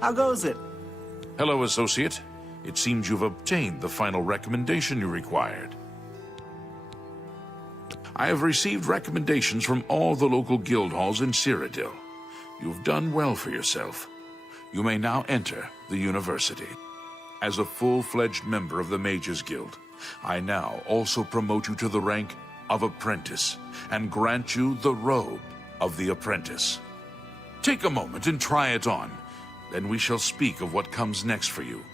How goes it? Hello, Associate. It seems you've obtained the final recommendation you required. I have received recommendations from all the local guild halls in Cyrodiil. You've done well for yourself. You may now enter the university. As a full-fledged member of the Mages Guild, I now also promote you to the rank of Apprentice and grant you the robe of the Apprentice. Take a moment and try it on. Then we shall speak of what comes next for you.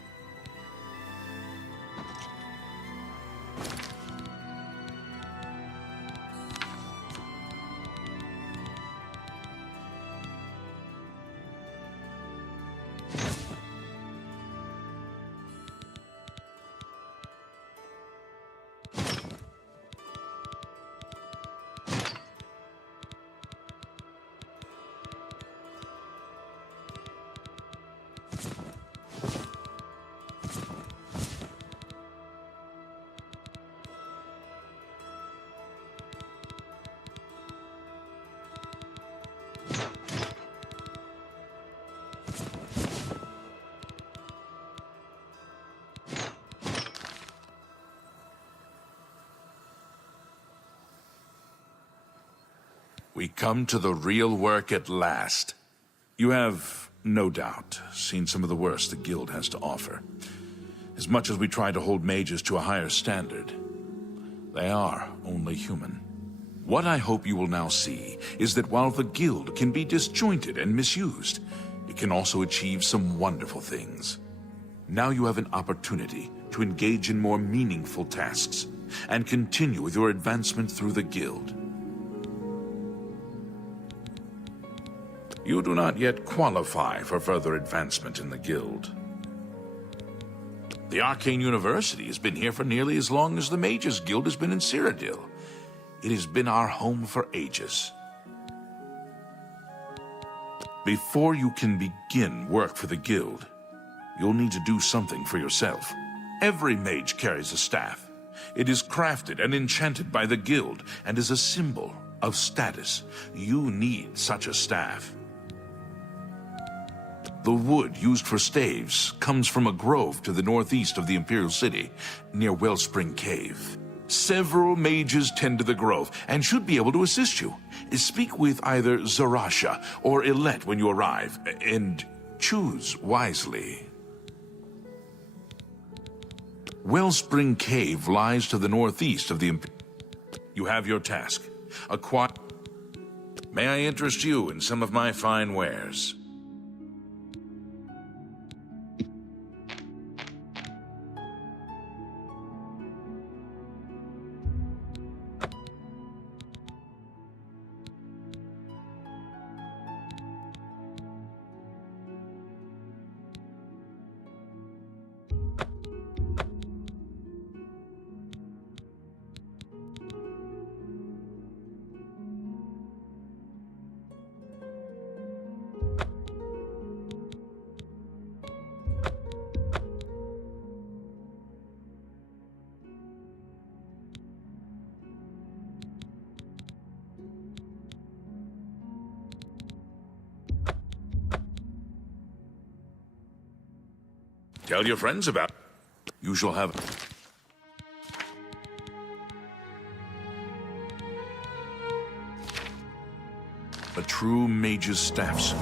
We come to the real work at last. You have, no doubt, seen some of the worst the Guild has to offer. As much as we try to hold mages to a higher standard, they are only human. What I hope you will now see is that while the Guild can be disjointed and misused, it can also achieve some wonderful things. Now you have an opportunity to engage in more meaningful tasks and continue with your advancement through the Guild. You do not yet qualify for further advancement in the Guild. The Arcane University has been here for nearly as long as the Mages Guild has been in Cyrodiil. It has been our home for ages. Before you can begin work for the Guild, you'll need to do something for yourself. Every mage carries a staff. It is crafted and enchanted by the Guild and is a symbol of status. You need such a staff. The wood used for staves comes from a grove to the northeast of the Imperial City, near Wellspring Cave. Several mages tend to the grove and should be able to assist you. Speak with either Zarasha or Ilette when you arrive, and choose wisely. Wellspring Cave lies to the northeast of the You have your task. Acquire... May I interest you in some of my fine wares? Tell your friends about it. You shall have... a true mage's staff suit.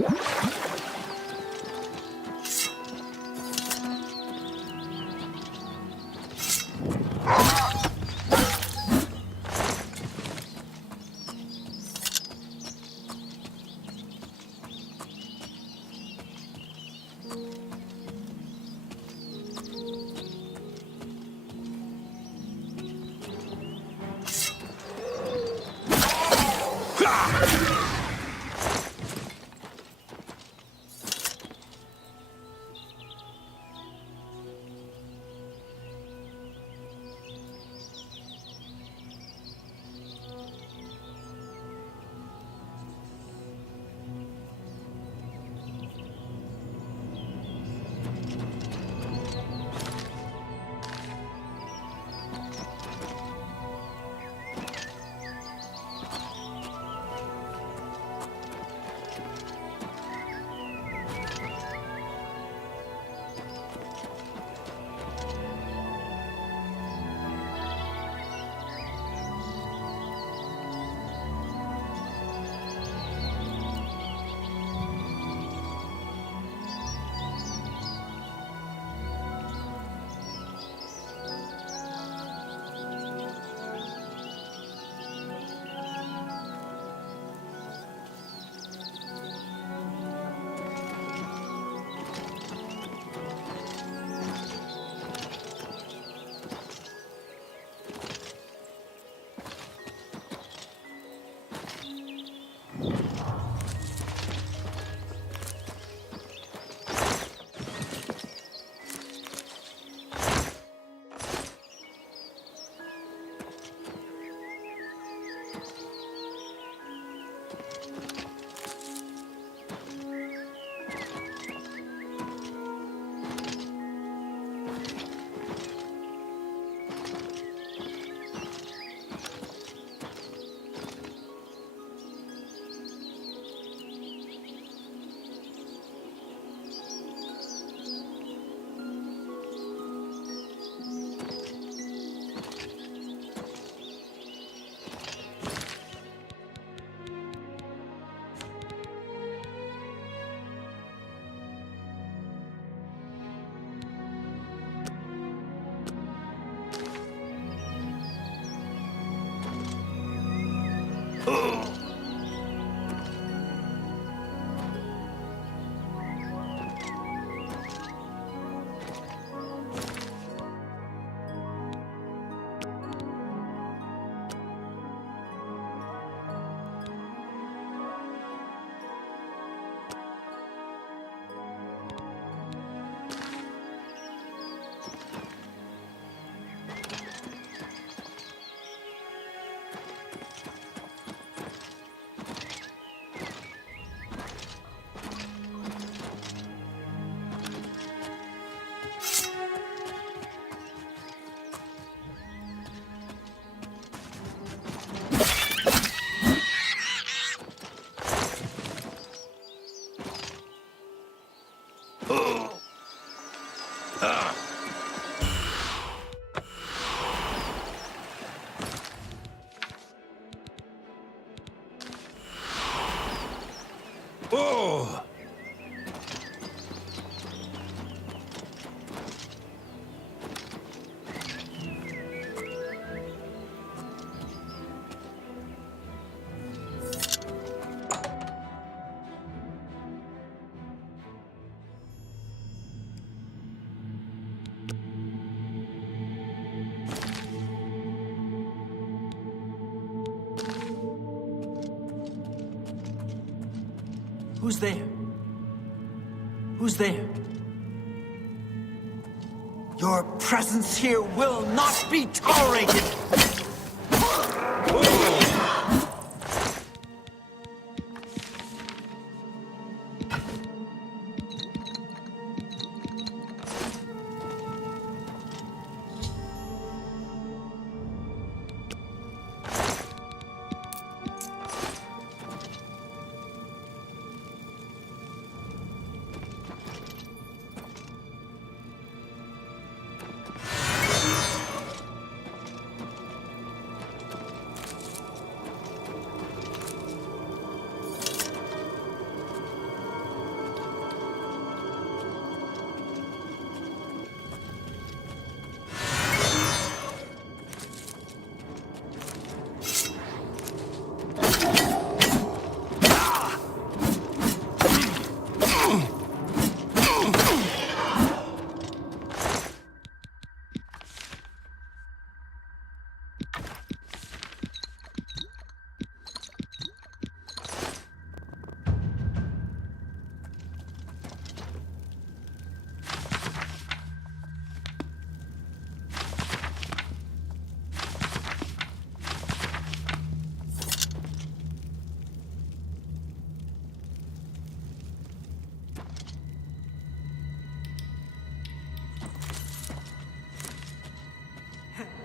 Oh! Who's there? Who's there? Your presence here will not be tolerated!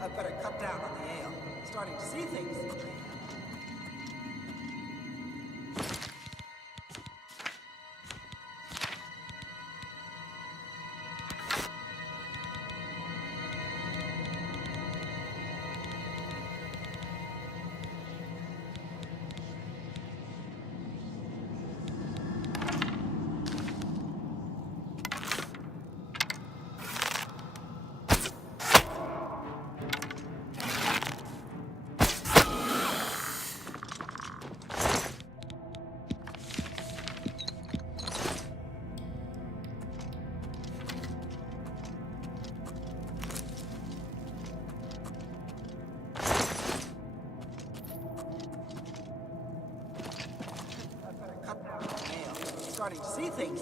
I better cut down on the ale. Starting to see things. Starting to see things.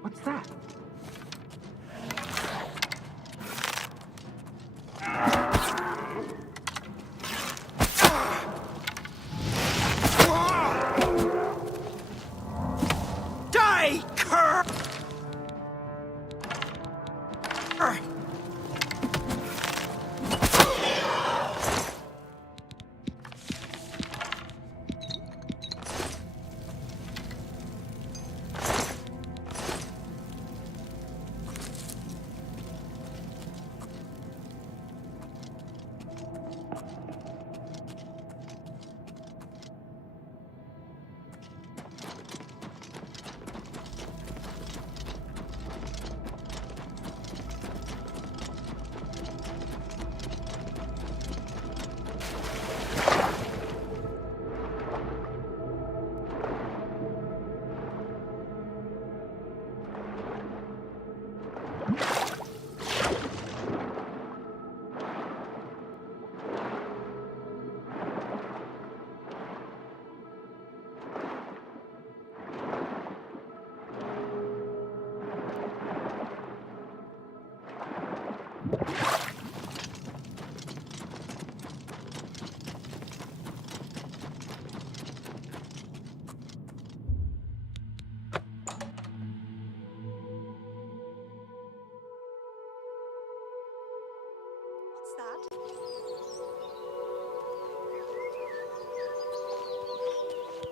What's that? Die, cur!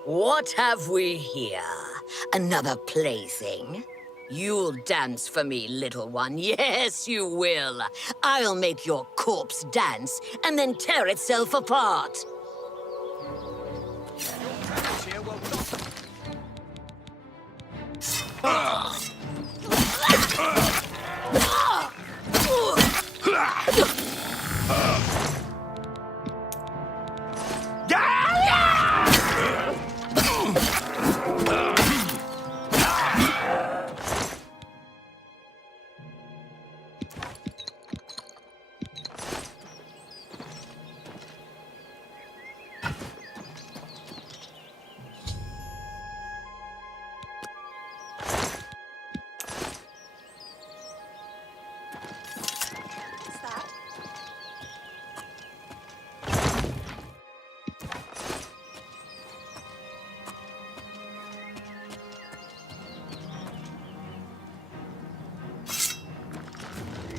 What have we here? Another plaything? You'll dance for me, little one. Yes, you will. I'll make your corpse dance and then tear itself apart.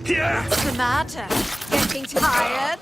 What's the matter? Getting tired?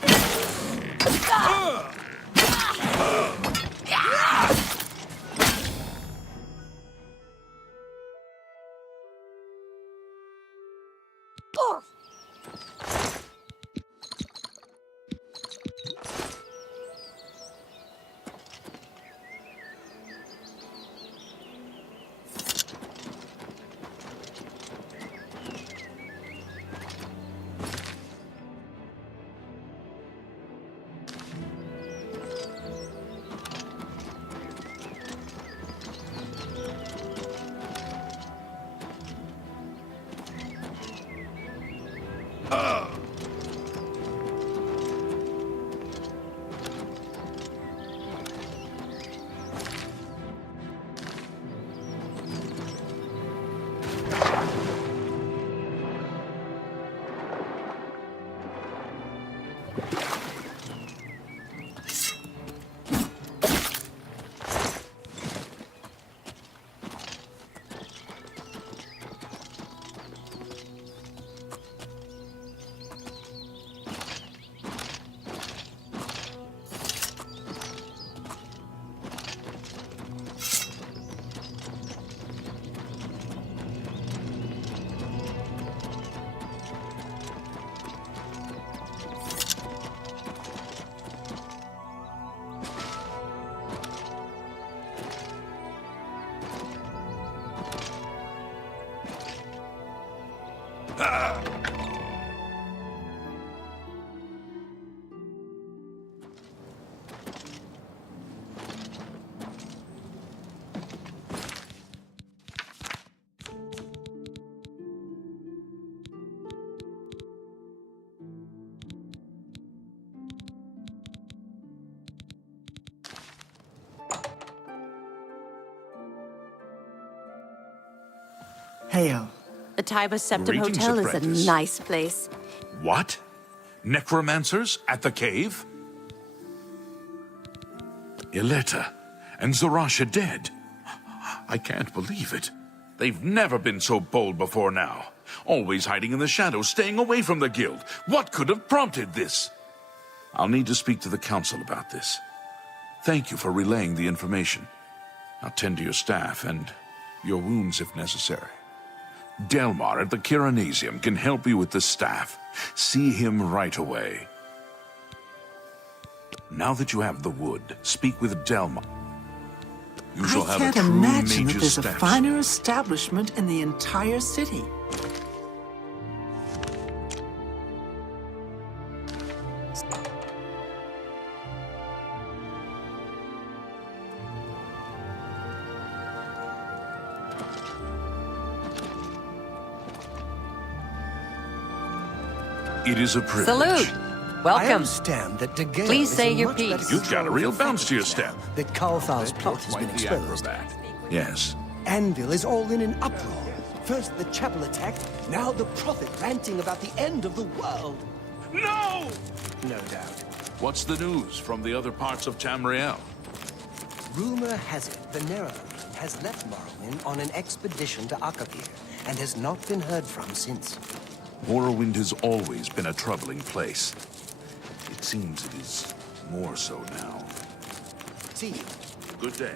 Hail. The Tiber Septim Greetings, Hotel is apprentice. a nice place. What? Necromancers at the cave? Ileta and Zarasha dead. I can't believe it. They've never been so bold before now. Always hiding in the shadows, staying away from the guild. What could have prompted this? I'll need to speak to the council about this. Thank you for relaying the information. Now tend to your staff and your wounds if necessary. Delmar at the Kiranasium can help you with the staff. See him right away. Now that you have the wood, speak with Delmar. You shall I have can't a true imagine that mage's there's a staff. finer establishment in the entire city. It is a privilege. Salute! I Welcome. understand that De Gale Please is say in your much piece. better You've got a real control bounce to your now step. That Carthal's plot has been Quite the exposed. acrobat. Yes. Anvil is all in an uproar. First the chapel attacked, now the prophet ranting about the end of the world. No! No doubt. What's the news from the other parts of Tamriel? Rumor has it Venera has left Morrowind on an expedition to Akavir and has not been heard from since. Morrowind has always been a troubling place. It seems it is more so now. See you. Good day.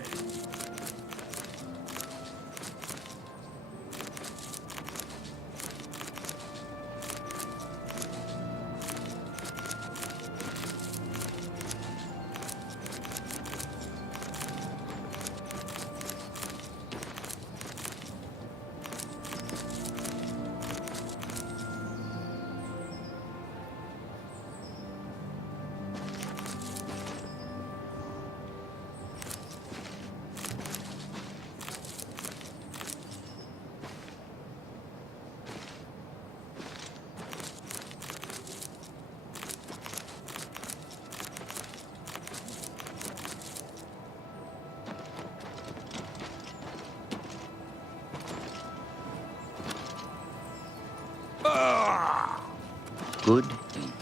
Good evening.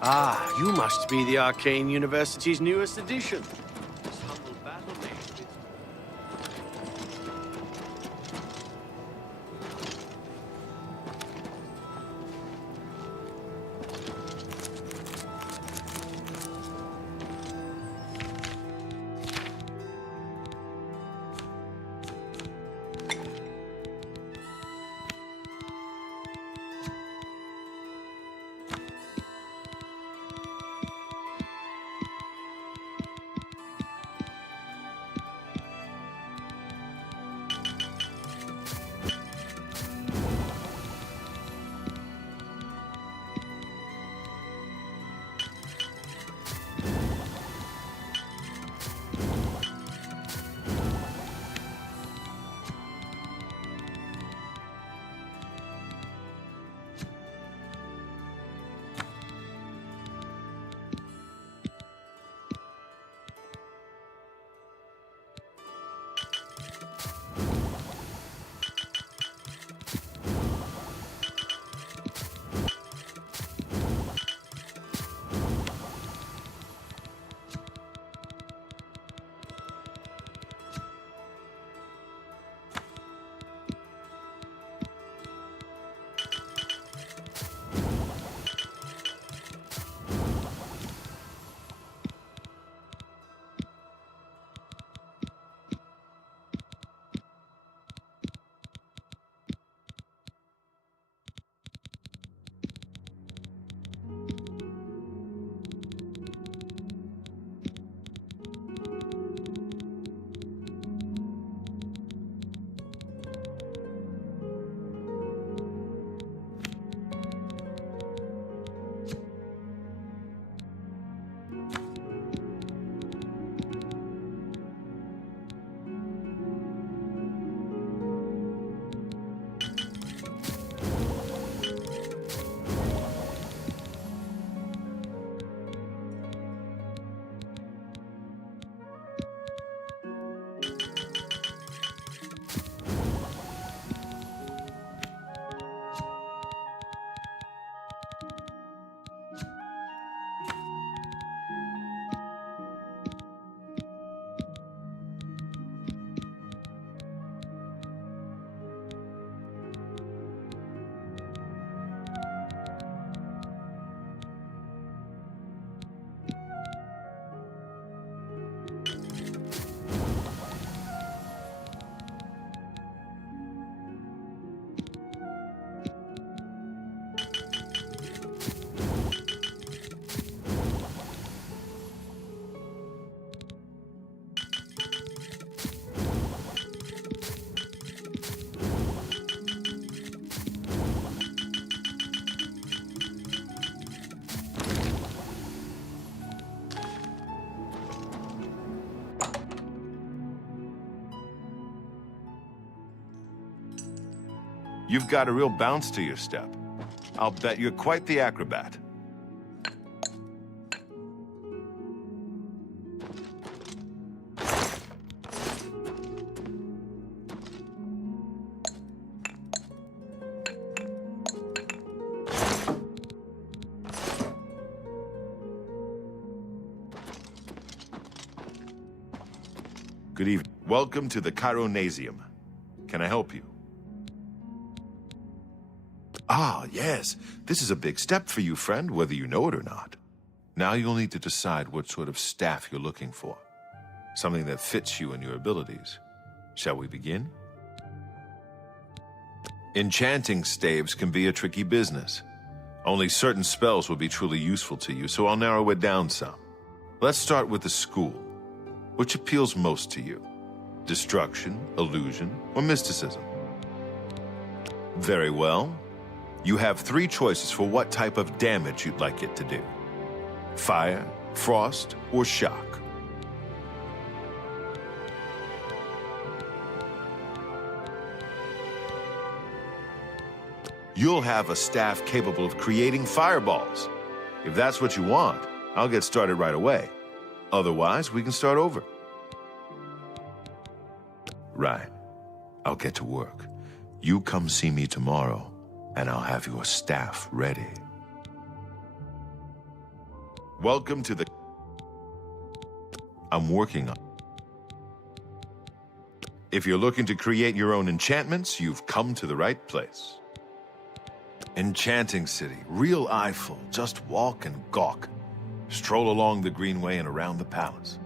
Ah, you must be the Arcane University's newest edition. This humble battle mage. You've got a real bounce to your step. I'll bet you're quite the acrobat. Good evening. Welcome to the Chironasium. Can I help you? Ah, yes. This is a big step for you, friend, whether you know it or not. Now you'll need to decide what sort of staff you're looking for. Something that fits you and your abilities. Shall we begin? Enchanting staves can be a tricky business. Only certain spells will be truly useful to you, so I'll narrow it down some. Let's start with the school. Which appeals most to you? Destruction, illusion, or mysticism? Very well. You have 3 choices for what type of damage you'd like it to do. Fire, frost, or shock. You'll have a staff capable of creating fireballs. If that's what you want, I'll get started right away. Otherwise, we can start over. Right. I'll get to work. You come see me tomorrow, and I'll have your staff ready. Welcome to the... I'm working on... If you're looking to create your own enchantments, you've come to the right place. Enchanting City, real eyeful. Just walk and gawk. Stroll along the greenway and around the palace.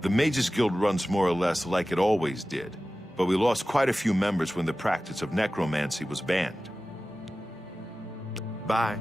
The Mages Guild runs more or less like it always did, but we lost quite a few members when the practice of necromancy was banned. Bye.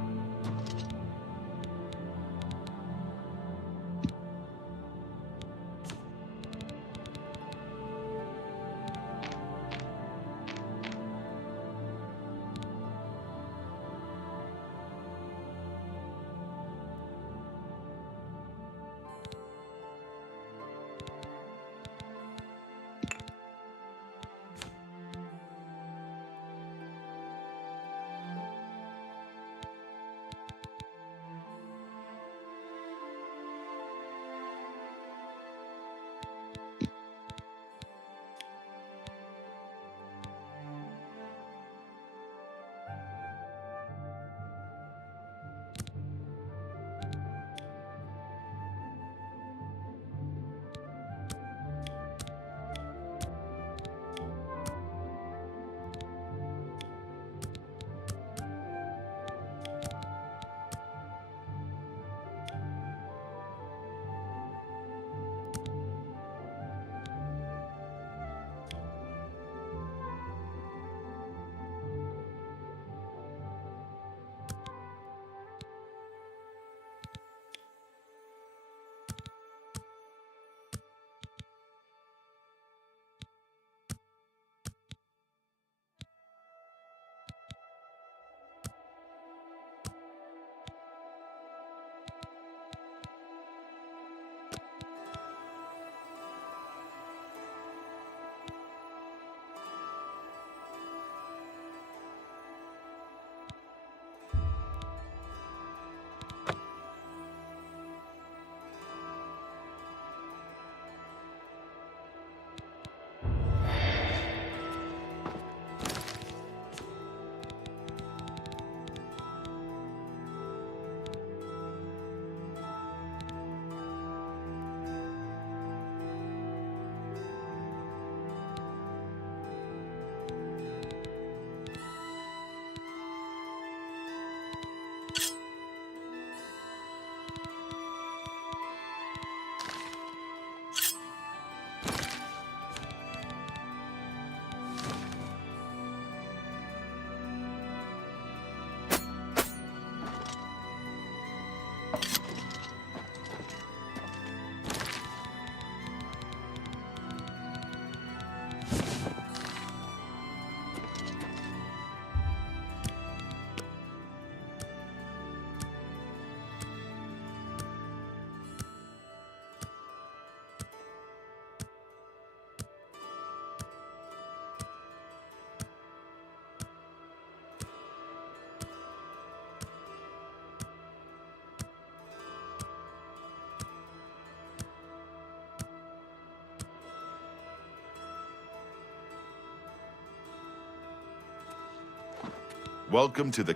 Welcome to the...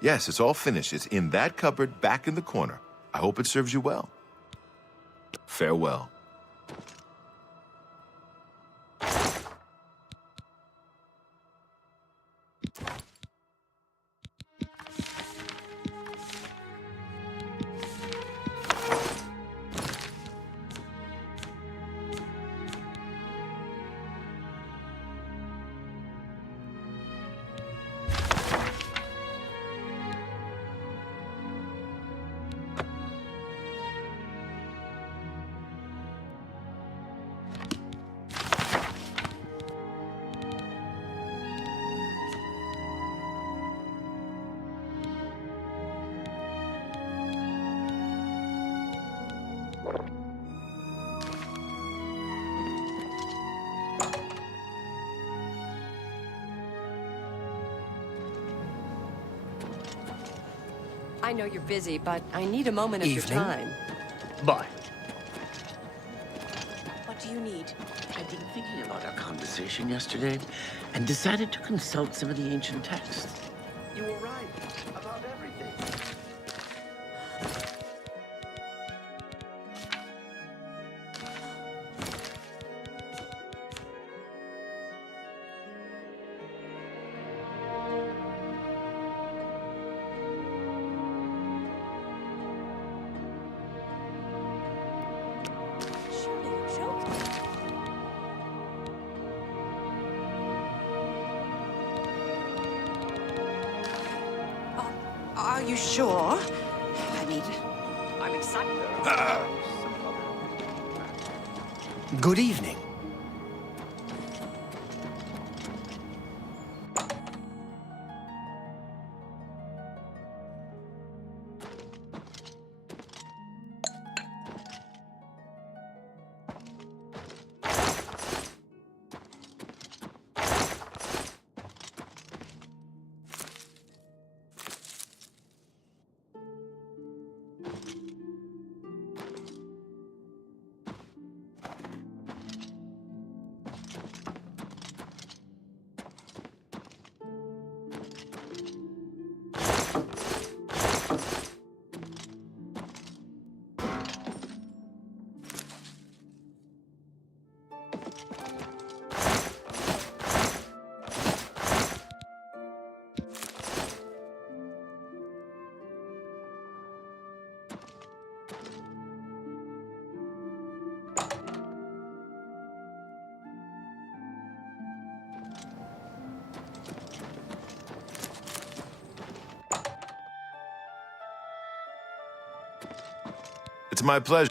Yes, it's all finished. It's in that cupboard back in the corner. I hope it serves you well. Farewell. I know you're busy, but I need a moment of your Evening. time. Bye. What do you need? I've been thinking about our conversation yesterday and decided to consult some of the ancient texts. You were right about everything. Surely you're joking. Are you sure? I mean, I'm excited. Good evening. It's my pleasure.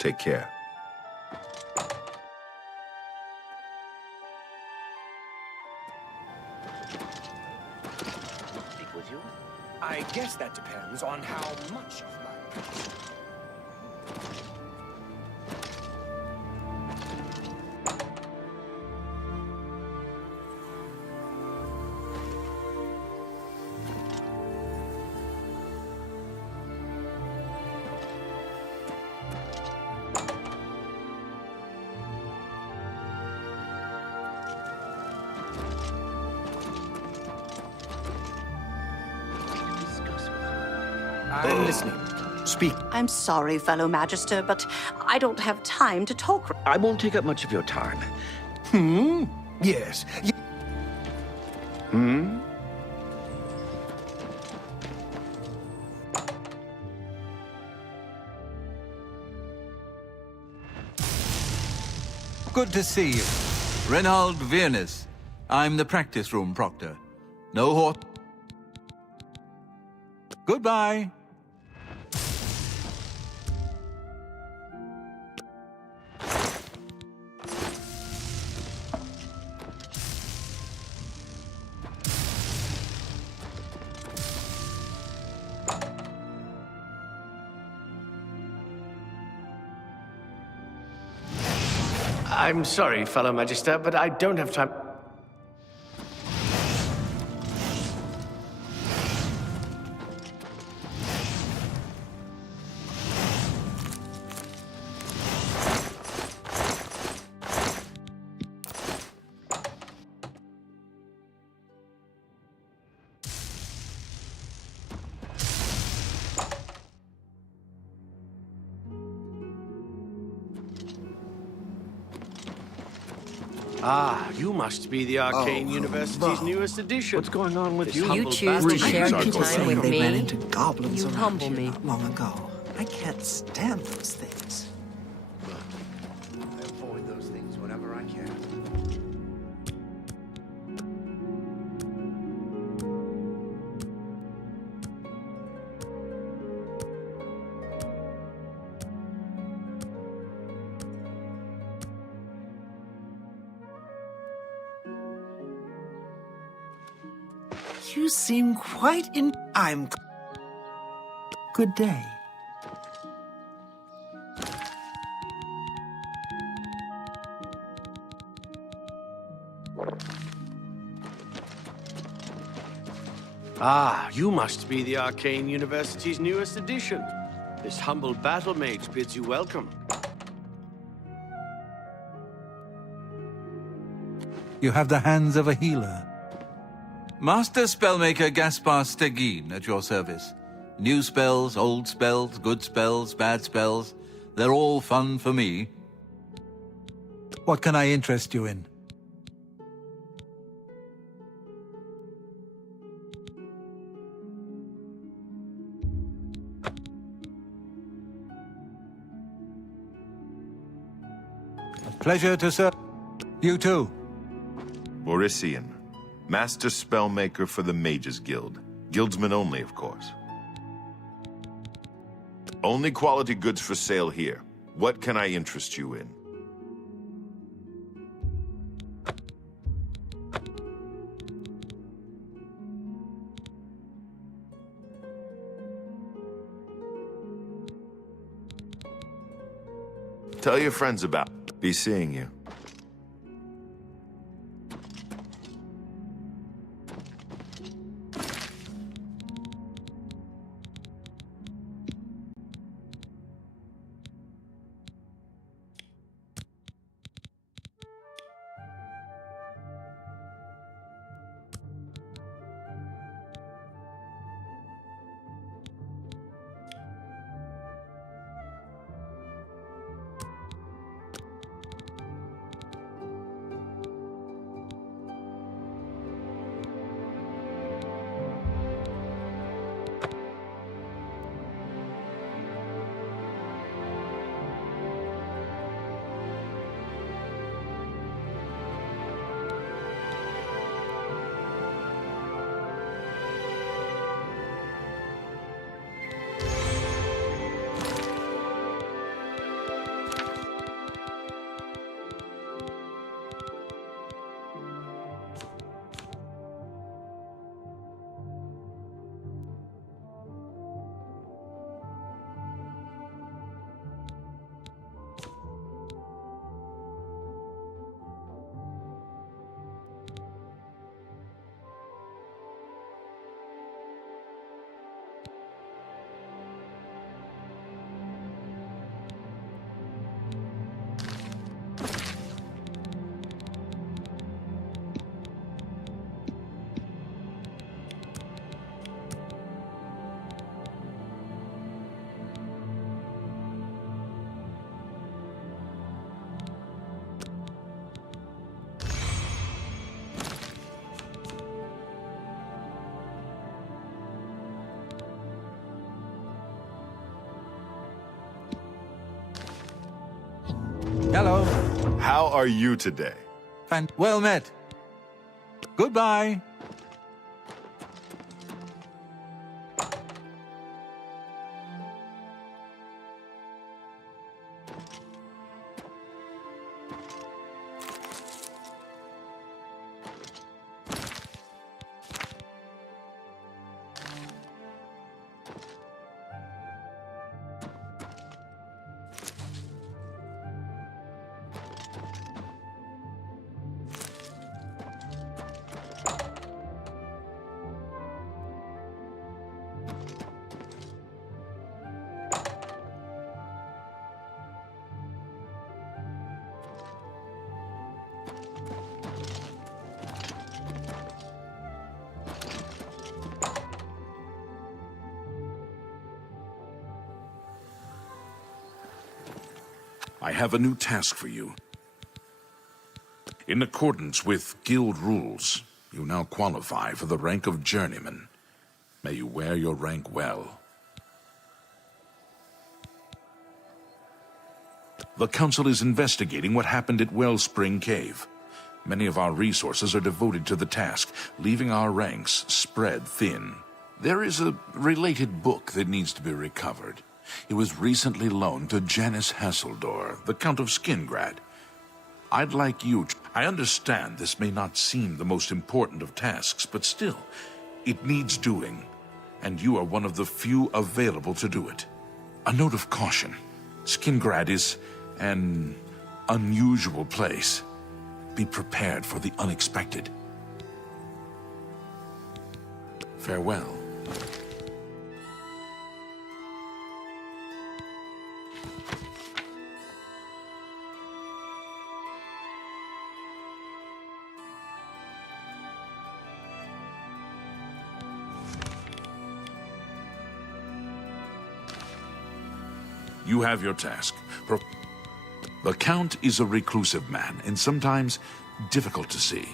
Take care. Speak with you? I guess that depends on how much of my... Discuss with you. I'm listening. Speak. I'm sorry, fellow Magister, but I don't have time to talk. I won't take up much of your time. Yes. Good to see you. Reinald Viernes. I'm the practice room proctor. No hort. Goodbye. I'm sorry, fellow Magister, but I don't have time. Ah, you must be the Arcane University's newest addition. What's going on with This you? You humble choose to battle share mage your bids you time with welcome. me. Ran into goblins You around humble here me. not long ago. I can't stand those things. I avoid those things whenever I can. You seem quite in. I'm. Good day. Ah, you must be the Arcane University's newest addition. This humble battle mage bids you welcome. You have the hands of a healer. Master Spellmaker Gaspar Stegin at your service. New spells, old spells, good spells, bad spells. They're all fun for me. What can I interest you in? A pleasure to serve. You too. Borisian, Master Spellmaker for the Mages Guild. Guildsmen only, of course. Only quality goods for sale here. What can I interest you in? Tell your friends about it. Be seeing you. Hello. How are you today? Well met. Goodbye. I have a new task for you. In accordance with guild rules, you now qualify for the rank of journeyman. May you wear your rank well. The Council is investigating what happened at Wellspring Cave. Many of our resources are devoted to the task, leaving our ranks spread thin. There is a related book that needs to be recovered. It was recently loaned to Janice Hasseldor, the Count of Skingrad. I'd like you to... I understand this may not seem the most important of tasks, but still, it needs doing, and you are one of the few available to do it. A note of caution. Skingrad is an unusual place. Be prepared for the unexpected. Farewell. You have your task. The Count is a reclusive man, and sometimes difficult to see.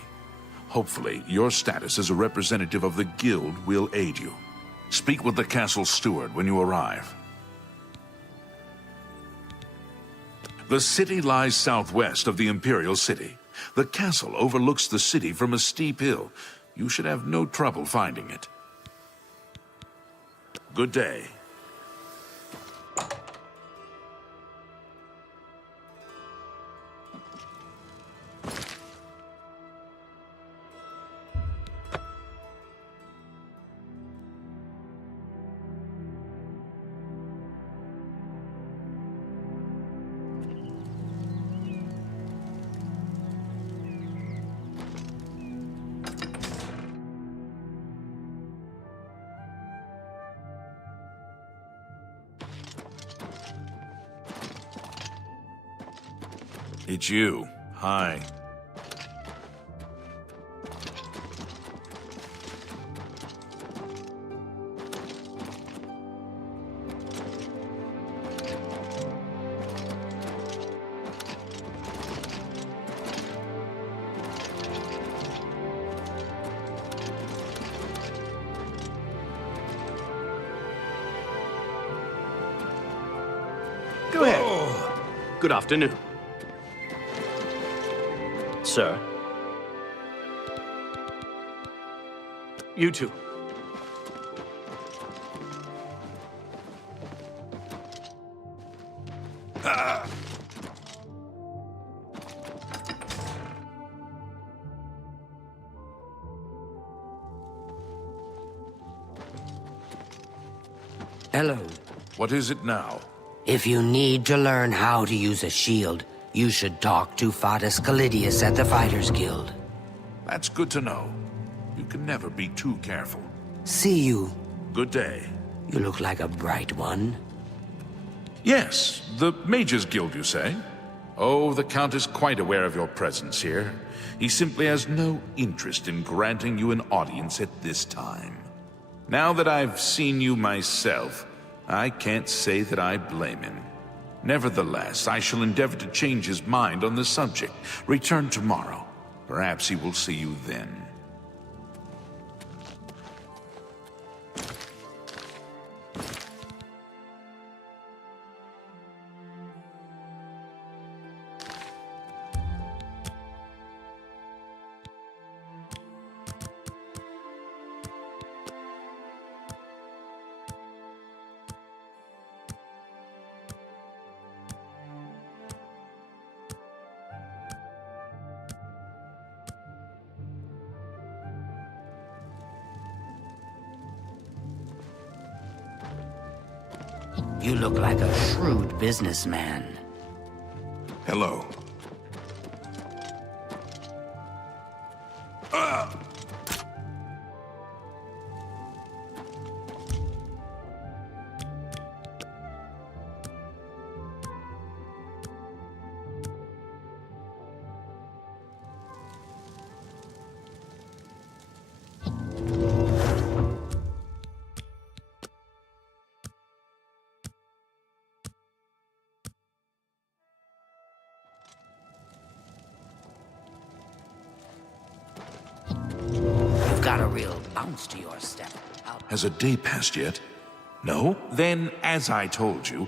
Hopefully, your status as a representative of the Guild will aid you. Speak with the castle steward when you arrive. The city lies southwest of the Imperial City. The castle overlooks the city from a steep hill. You should have no trouble finding it. Good day. It's you. Hi. Go ahead. Good afternoon. Sir. You too. Hello. What is it now? If you need to learn how to use a shield, you should talk to Fadus Calidius at the Fighters Guild. That's good to know. You can never be too careful. See you. Good day. You look like a bright one. Yes, the Mages Guild, you say? Oh, the Count is quite aware of your presence here. He simply has no interest in granting you an audience at this time. Now that I've seen you myself, I can't say that I blame him. Nevertheless, I shall endeavor to change his mind on the subject. Return tomorrow. Perhaps he will see you then. You look like a shrewd businessman. Hello. got a real bounce to your step. Has a day passed yet? No? Then, as I told you,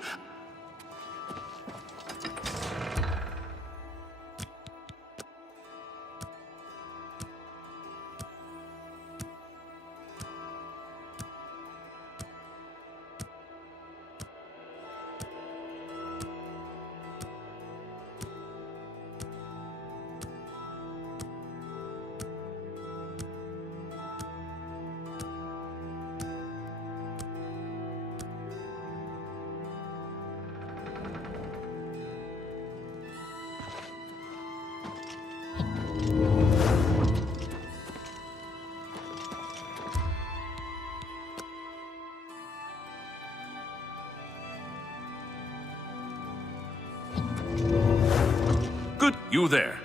Good, you there.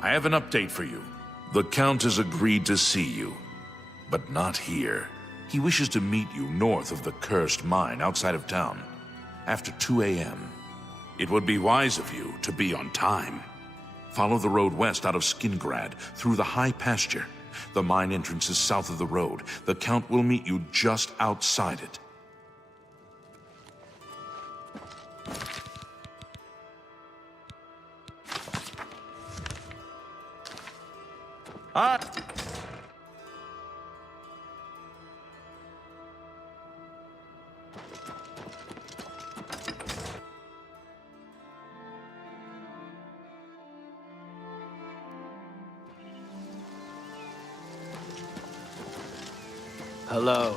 I have an update for you. The Count has agreed to see you, but not here. He wishes to meet you north of the cursed mine outside of town, after 2 a.m. It would be wise of you to be on time. Follow the road west out of Skingrad, through the high pasture. The mine entrance is south of the road. The Count will meet you just outside it. Hello.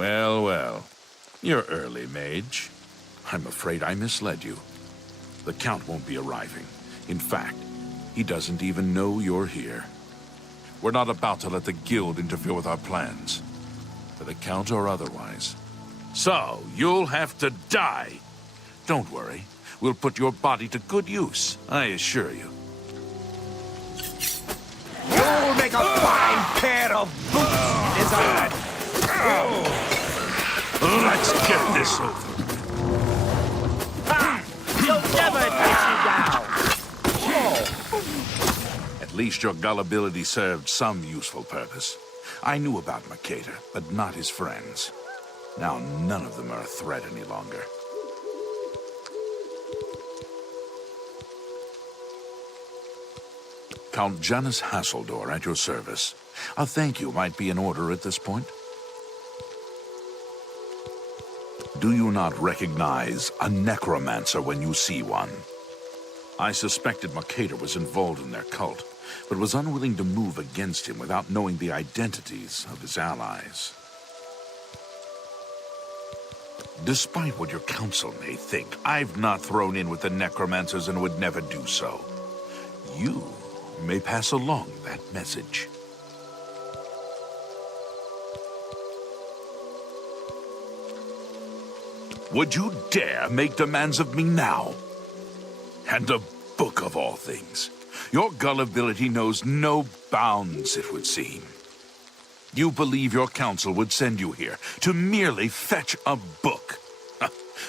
Well, well. You're early, mage. I'm afraid I misled you. The Count won't be arriving. In fact, he doesn't even know you're here. We're not about to let the Guild interfere with our plans, for the Count or otherwise. So, you'll have to die. Don't worry. We'll put your body to good use, I assure you. You'll make a fine pair of boots, lizard! Let's get this over. You'll never take you down! At least your gullibility served some useful purpose. I knew about Mercator, but not his friends. Now none of them are a threat any longer. Count Janus Hasseldor at your service. A thank you might be in order at this point. Do you not recognize a necromancer when you see one? I suspected Mercator was involved in their cult, but was unwilling to move against him without knowing the identities of his allies. Despite what your council may think, I've not thrown in with the necromancers and would never do so. You may pass along that message. Would you dare make demands of me now? And a book of all things. Your gullibility knows no bounds, it would seem. You believe your council would send you here to merely fetch a book.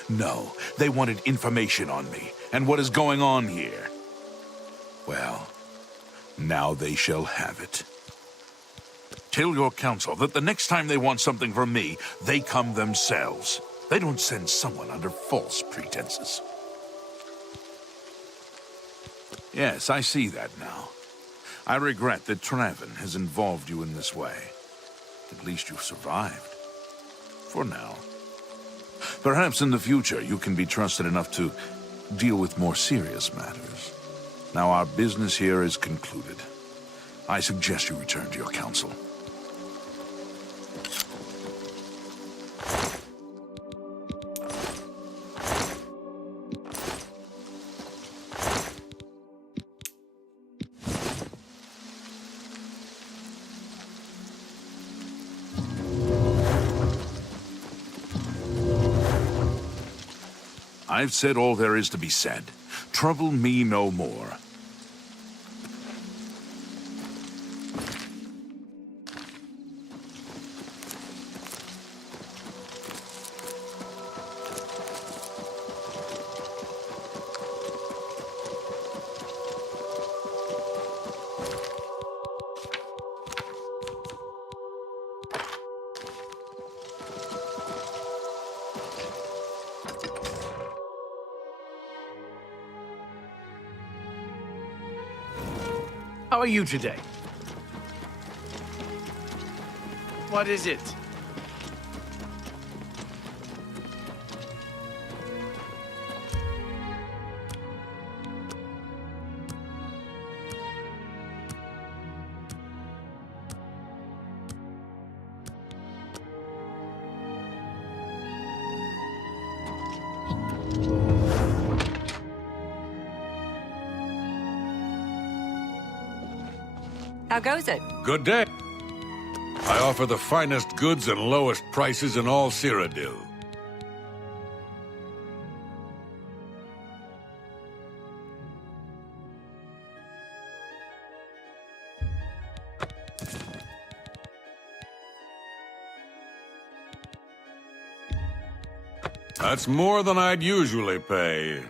No, they wanted information on me and what is going on here. Well, now they shall have it. Tell your council that the next time they want something from me, they come themselves. They don't send someone under false pretenses. Yes, I see that now. I regret that Traven has involved you in this way. At least you've survived. For now. Perhaps in the future you can be trusted enough to deal with more serious matters. Now our business here is concluded. I suggest you return to your council. I've said all there is to be said. Trouble me no more. How are you today? What is it? How goes it? Good day. I offer the finest goods and lowest prices in all Cyrodiil. That's more than I'd usually pay.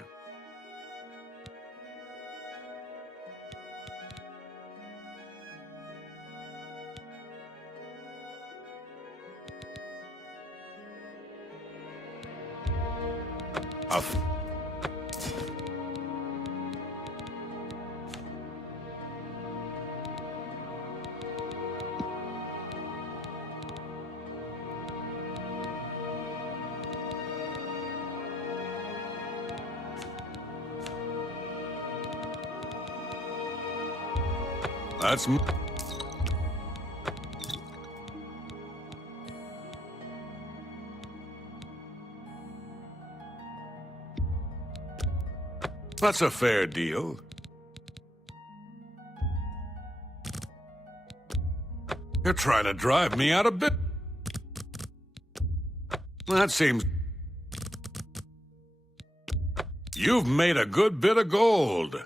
That's... That's a fair deal. You're trying to drive me out of bit. That seems... You've made a good bit of gold.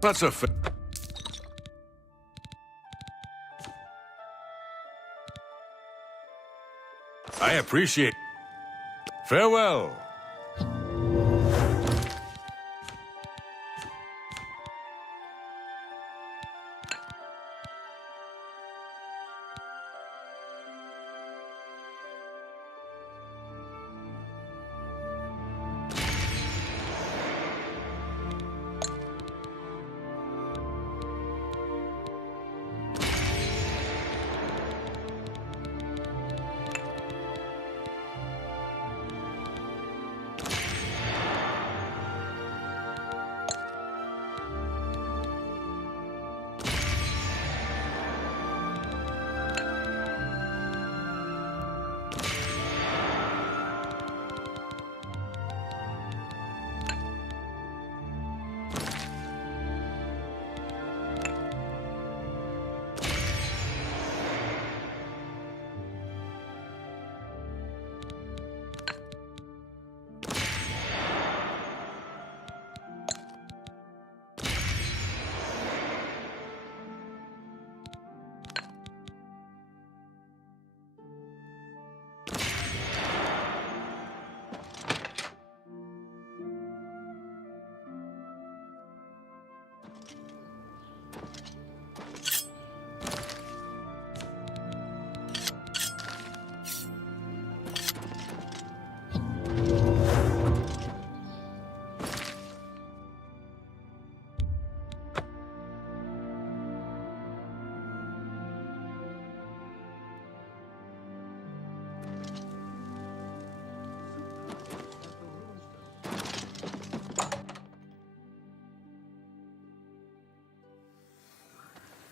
That's a I appreciate. Farewell.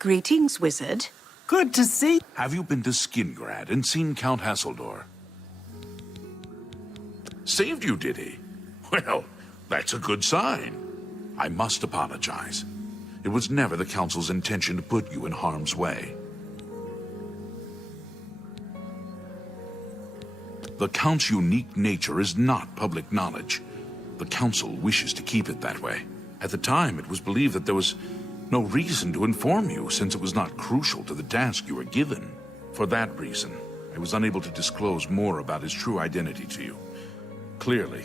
Greetings, wizard. Good to see. Have you been to Skingrad and seen Count Hasseldor? Saved you, did he? Well, that's a good sign. I must apologize. It was never the Council's intention to put you in harm's way. The Count's unique nature is not public knowledge. The Council wishes to keep it that way. At the time, it was believed that there was no reason to inform you, since it was not crucial to the task you were given. For that reason, I was unable to disclose more about his true identity to you. Clearly,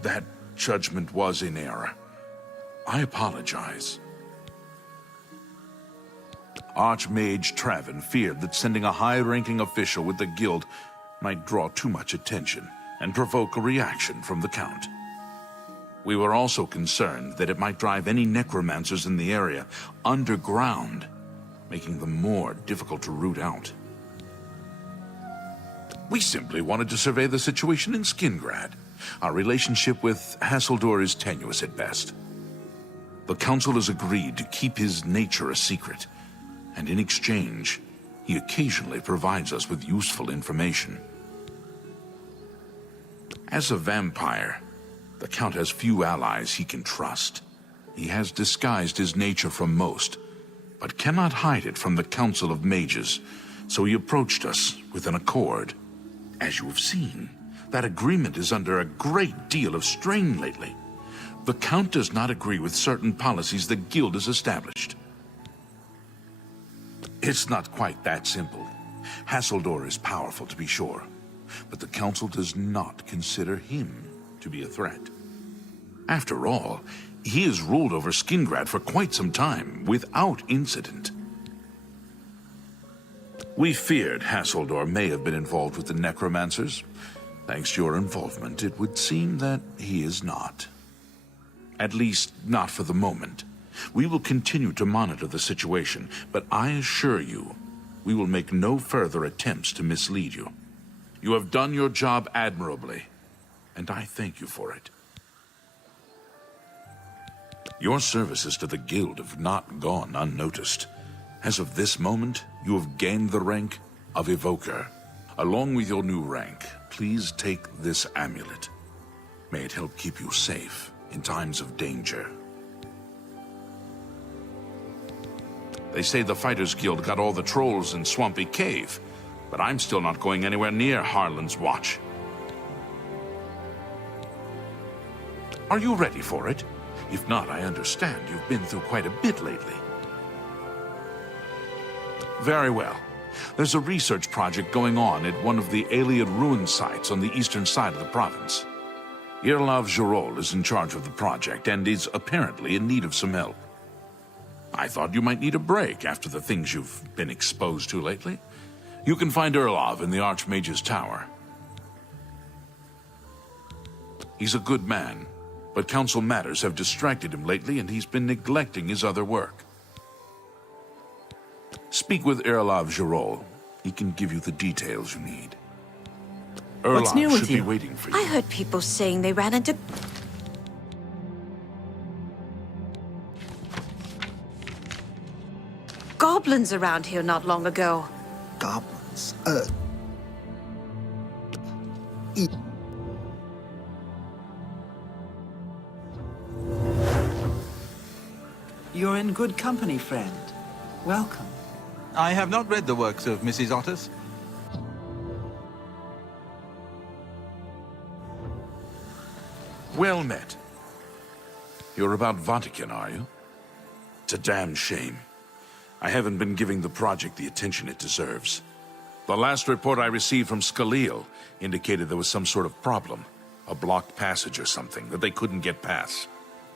that judgment was in error. I apologize. Archmage Travin feared that sending a high-ranking official with the guild might draw too much attention and provoke a reaction from the Count. We were also concerned that it might drive any necromancers in the area underground, making them more difficult to root out. We simply wanted to survey the situation in Skingrad. Our relationship with Hasseldor is tenuous at best. The Council has agreed to keep his nature a secret, and in exchange, he occasionally provides us with useful information. As a vampire, the Count has few allies he can trust. He has disguised his nature from most, but cannot hide it from the Council of Mages, so he approached us with an accord. As you have seen, that agreement is under a great deal of strain lately. The Count does not agree with certain policies the Guild has established. It's not quite that simple. Hasseldor is powerful, to be sure, but the Council does not consider him to be a threat. After all, he has ruled over Skingrad for quite some time, without incident. We feared Hasseldor may have been involved with the necromancers. Thanks to your involvement, it would seem that he is not. At least, not for the moment. We will continue to monitor the situation, but I assure you, we will make no further attempts to mislead you. You have done your job admirably, and I thank you for it. Your services to the Guild have not gone unnoticed. As of this moment, you have gained the rank of Evoker. Along with your new rank, please take this amulet. May it help keep you safe in times of danger. They say the Fighters Guild got all the trolls in Swampy Cave, but I'm still not going anywhere near Harlan's Watch. Are you ready for it? If not, I understand. You've been through quite a bit lately. Very well. There's a research project going on at one of the Iliad ruin sites on the eastern side of the province. Irlav Jirol is in charge of the project and is apparently in need of some help. I thought you might need a break after the things you've been exposed to lately. You can find Irlav in the Archmage's tower. He's a good man, but council matters have distracted him lately and he's been neglecting his other work. Speak with Irlav Jirol. He can give you the details you need. What's new Irlav with should be you? waiting for you. I heard people saying they ran into... goblins around here not long ago. Goblins. You're in good company, friend. Welcome. I have not read the works of Mrs. Otters. Well met. You're about Vatican, are you? It's a damn shame. I haven't been giving the project the attention it deserves. The last report I received from Scaleel indicated there was some sort of problem. A blocked passage or something that they couldn't get past.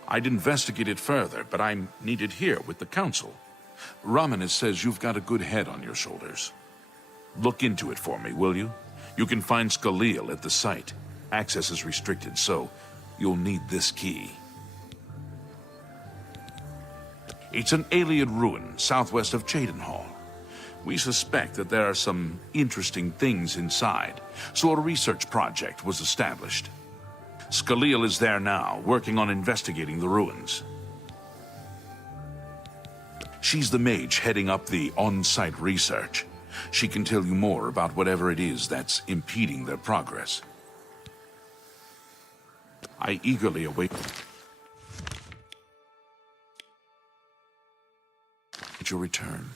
I'd investigate it further, but I'm needed here with the council. Ramanis says you've got a good head on your shoulders. Look into it for me, will you? You can find Scaleel at the site. Access is restricted, so you'll need this key. It's an Iliad ruin southwest of Cheydinhall. We suspect that there are some interesting things inside, so a research project was established. Scaleel is there now, working on investigating the ruins. She's the mage heading up the on-site research. She can tell you more about whatever it is that's impeding their progress. I eagerly await your return.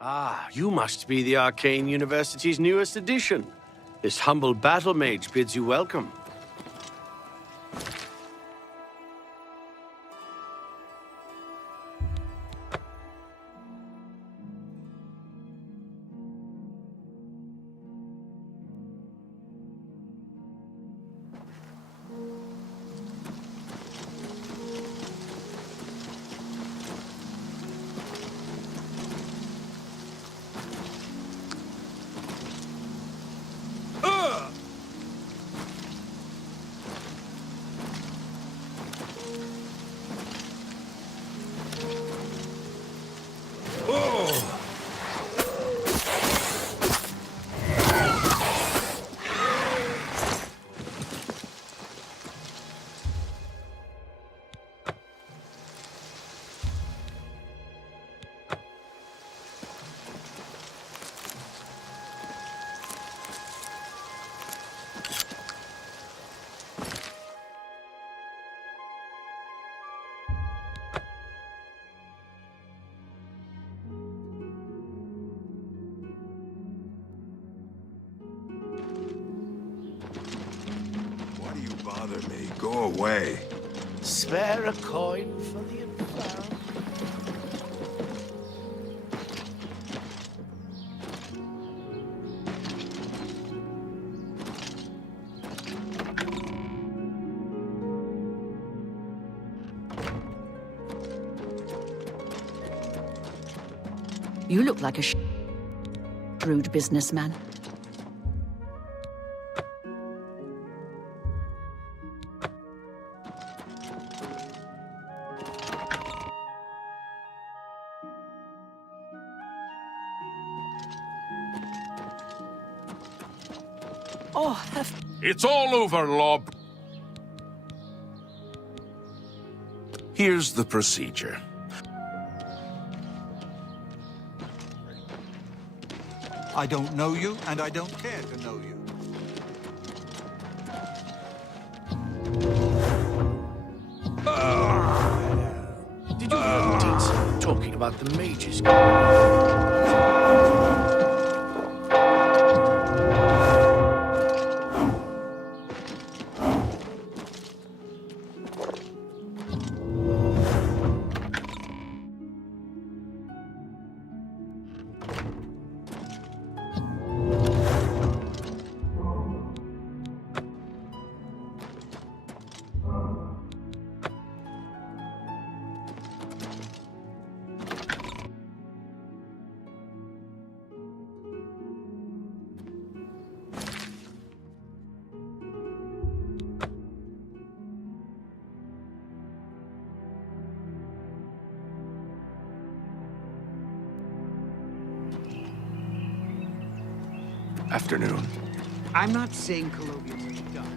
Ah, you must be the Arcane University's newest addition. This humble battle mage bids you welcome. Bother me. Go away. Spare a coin for the infernal. You look like a shrewd businessman. It's all over, Lob. Here's the procedure. I don't know you, and I don't care to know you. Did you hear Ditz talking about the mages? Afternoon. I'm not saying Colovians are dumb.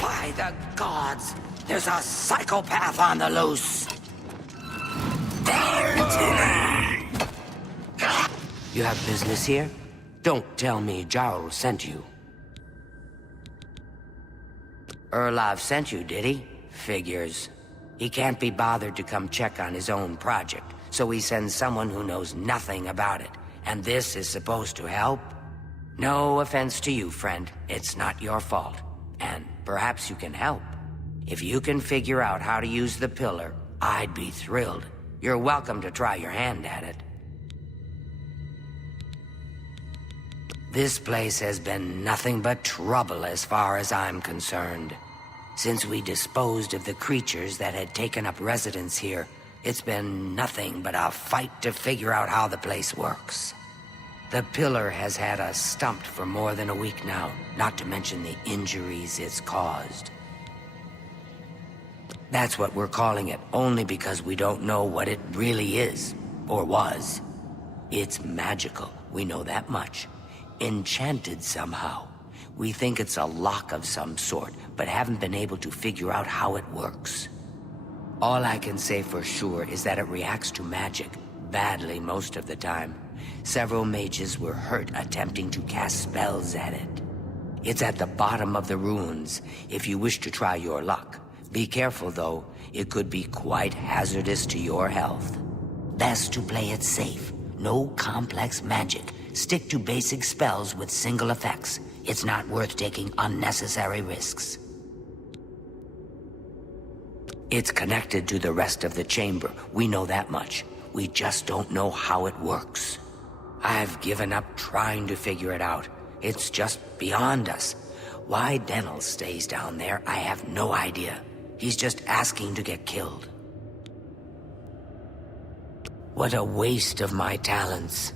By the gods, there's a psychopath on the loose. You have business here? Don't tell me Jarl sent you. Erlov sent you, did he? Figures. He can't be bothered to come check on his own project, so he sends someone who knows nothing about it. And this is supposed to help? No offense to you, friend. It's not your fault. And perhaps you can help. If you can figure out how to use the pillar, I'd be thrilled. You're welcome to try your hand at it. This place has been nothing but trouble as far as I'm concerned. Since we disposed of the creatures that had taken up residence here, it's been nothing but a fight to figure out how the place works. The pillar has had us stumped for more than a week now, not to mention the injuries it's caused. That's what we're calling it, only because we don't know what it really is, or was. It's magical, we know that much. Enchanted somehow. We think it's a lock of some sort, but haven't been able to figure out how it works. All I can say for sure is that it reacts to magic, badly most of the time. Several mages were hurt attempting to cast spells at it. It's at the bottom of the ruins, if you wish to try your luck. Be careful though, it could be quite hazardous to your health. Best to play it safe. No complex magic. Stick to basic spells with single effects. It's not worth taking unnecessary risks. It's connected to the rest of the chamber. We know that much. We just don't know how it works. I've given up trying to figure it out. It's just beyond us. Why Denel stays down there, I have no idea. He's just asking to get killed. What a waste of my talents.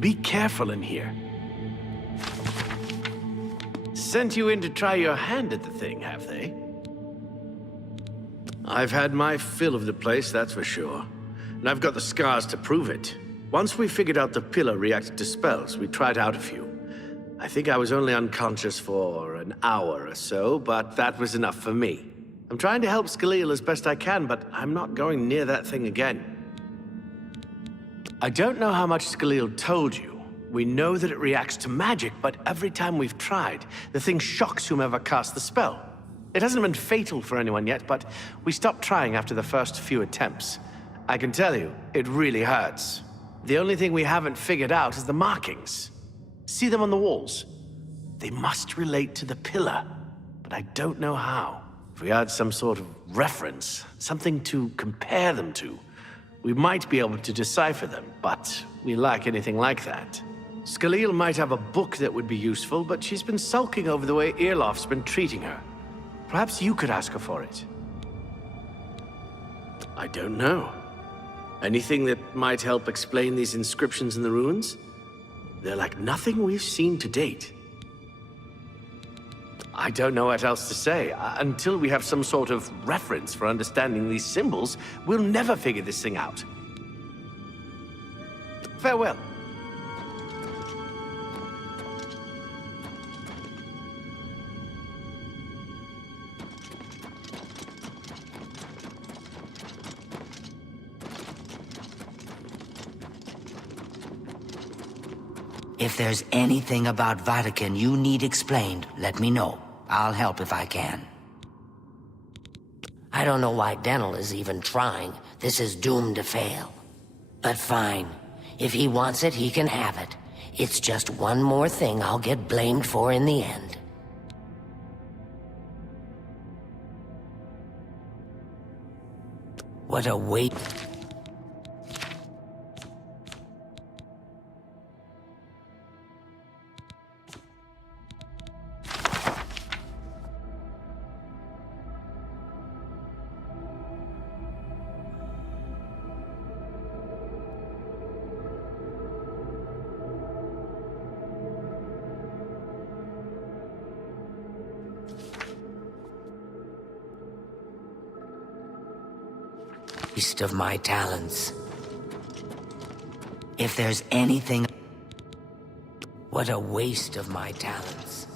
Be careful in here. Sent you in to try your hand at the thing, have they? I've had my fill of the place, that's for sure. And I've got the scars to prove it. Once we figured out the pillar reacted to spells, we tried out a few. I think I was only unconscious for an hour or so, but that was enough for me. I'm trying to help Skalil as best I can, but I'm not going near that thing again. I don't know how much Skalil told you. We know that it reacts to magic, but every time we've tried, the thing shocks whomever cast the spell. It hasn't been fatal for anyone yet, but we stopped trying after the first few attempts. I can tell you, it really hurts. The only thing we haven't figured out is the markings. See them on the walls? They must relate to the pillar, but I don't know how. If we had some sort of reference, something to compare them to, we might be able to decipher them, but we lack anything like that. Skalil might have a book that would be useful, but she's been sulking over the way Irloff's been treating her. Perhaps you could ask her for it. I don't know. Anything that might help explain these inscriptions in the ruins? They're like nothing we've seen to date. I don't know what else to say. Until we have some sort of reference for understanding these symbols, we'll never figure this thing out. Farewell. If there's anything about Vatican you need explained, let me know. I'll help if I can. I don't know why Dental is even trying. This is doomed to fail. But fine. If he wants it, he can have it. It's just one more thing I'll get blamed for in the end. What a waste. Waste of my talents. If there's anything... What a waste of my talents.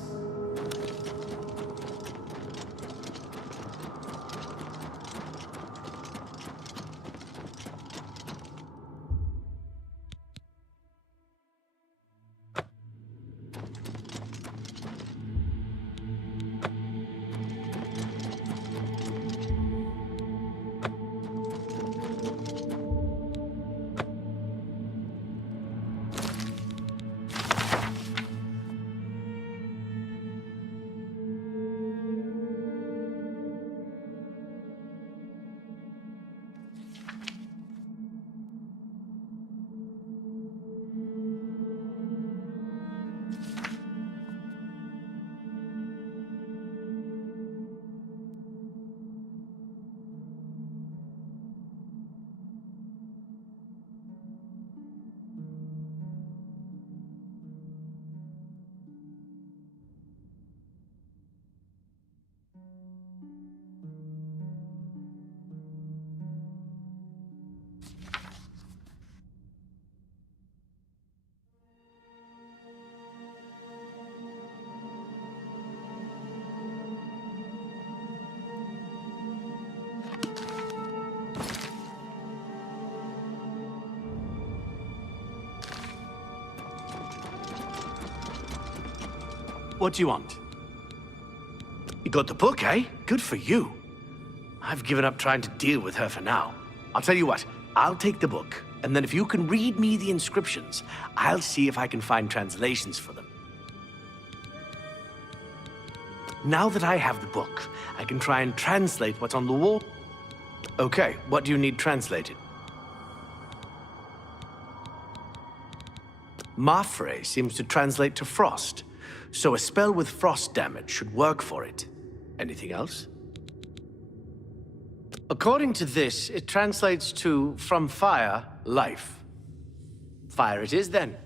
What do you want? You got the book, eh? Good for you. I've given up trying to deal with her for now. I'll tell you what, I'll take the book, and then if you can read me the inscriptions, I'll see if I can find translations for them. Now that I have the book, I can try and translate what's on the wall. Okay, what do you need translated? Mafre seems to translate to frost, so a spell with frost damage should work for it. Anything else? According to this, it translates to, from fire, life. Fire it is then.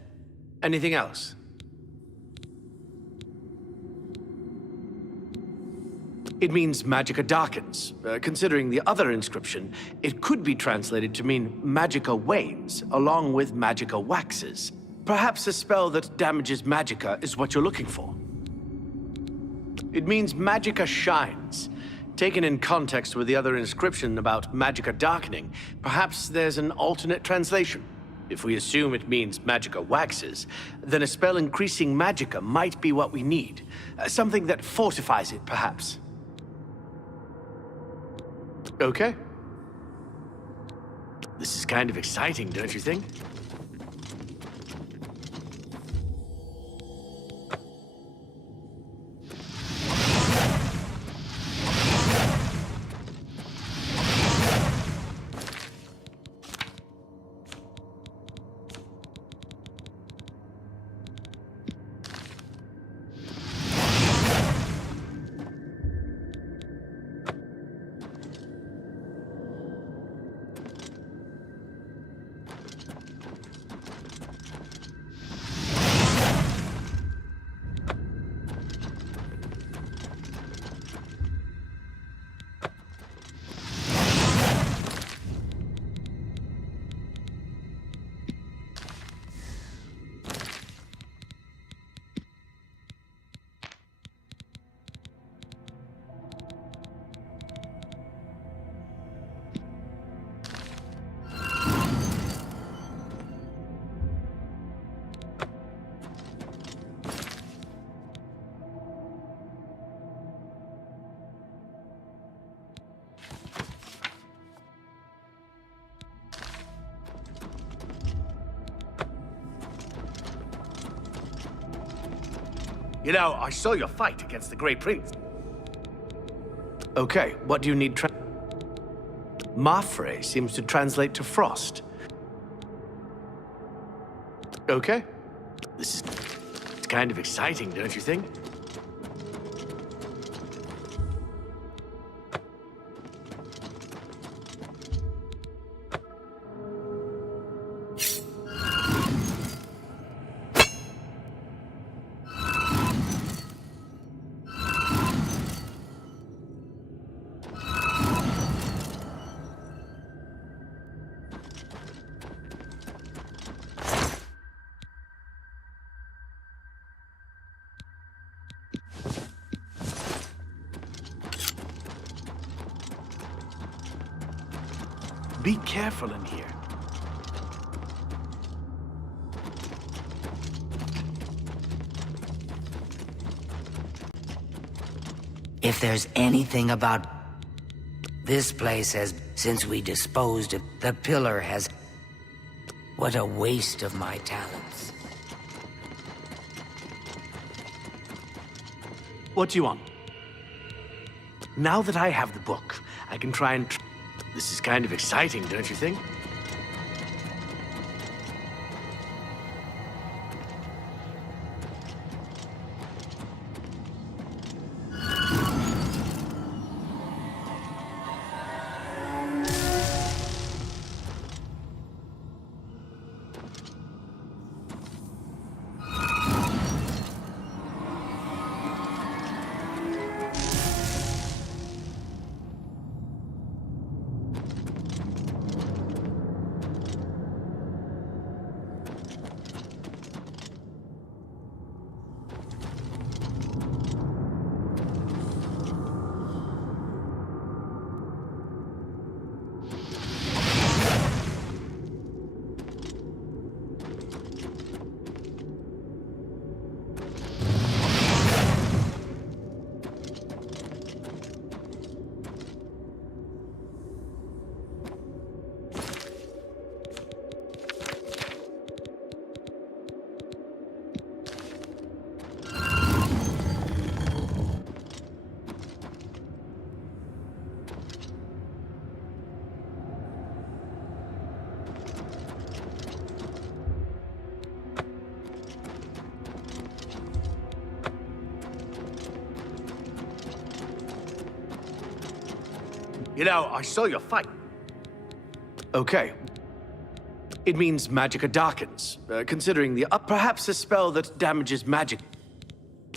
Anything else? It means Magicka darkens. Considering the other inscription, it could be translated to mean Magicka wanes, along with Magicka waxes. Perhaps a spell that damages Magicka is what you're looking for. It means Magicka shines. Taken in context with the other inscription about Magicka darkening, perhaps there's an alternate translation. If we assume it means Magicka waxes, then a spell increasing Magicka might be what we need. Something that fortifies it, perhaps. Okay. This is kind of exciting, don't you think? You know, I saw your fight against the Grey Prince. Okay, what do you need Mafre seems to translate to frost. Okay. This is kind of exciting, don't you think? Be careful in here. If there's anything about this place since we disposed of the pillar has... What a waste of my talents. What do you want? Now that I have the book, I can try and... This is kind of exciting, don't you think? You know, I saw your fight. Okay. It means Magicka darkens, considering the perhaps a spell that damages magic.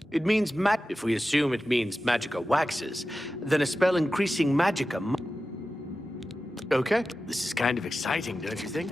It means if we assume it means Magicka waxes, then a spell increasing Magicka. Okay, this is kind of exciting, don't you think?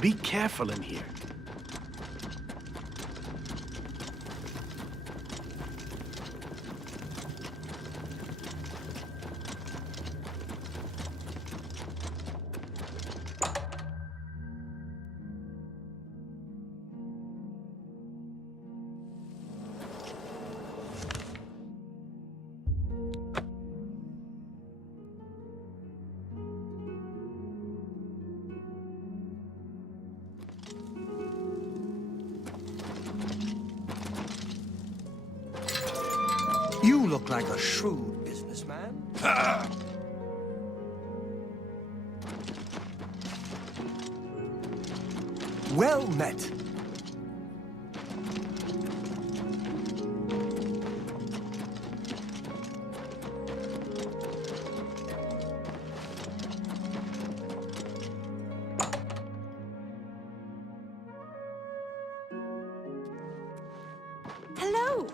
Be careful in here. You look like a shrewd businessman. Well met. Hello.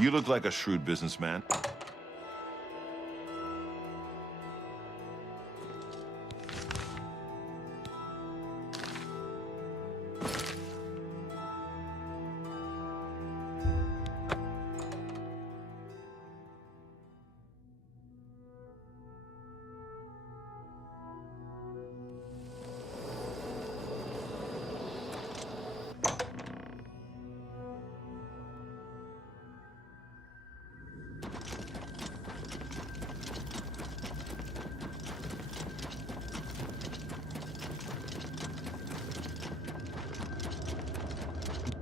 You look like a shrewd businessman.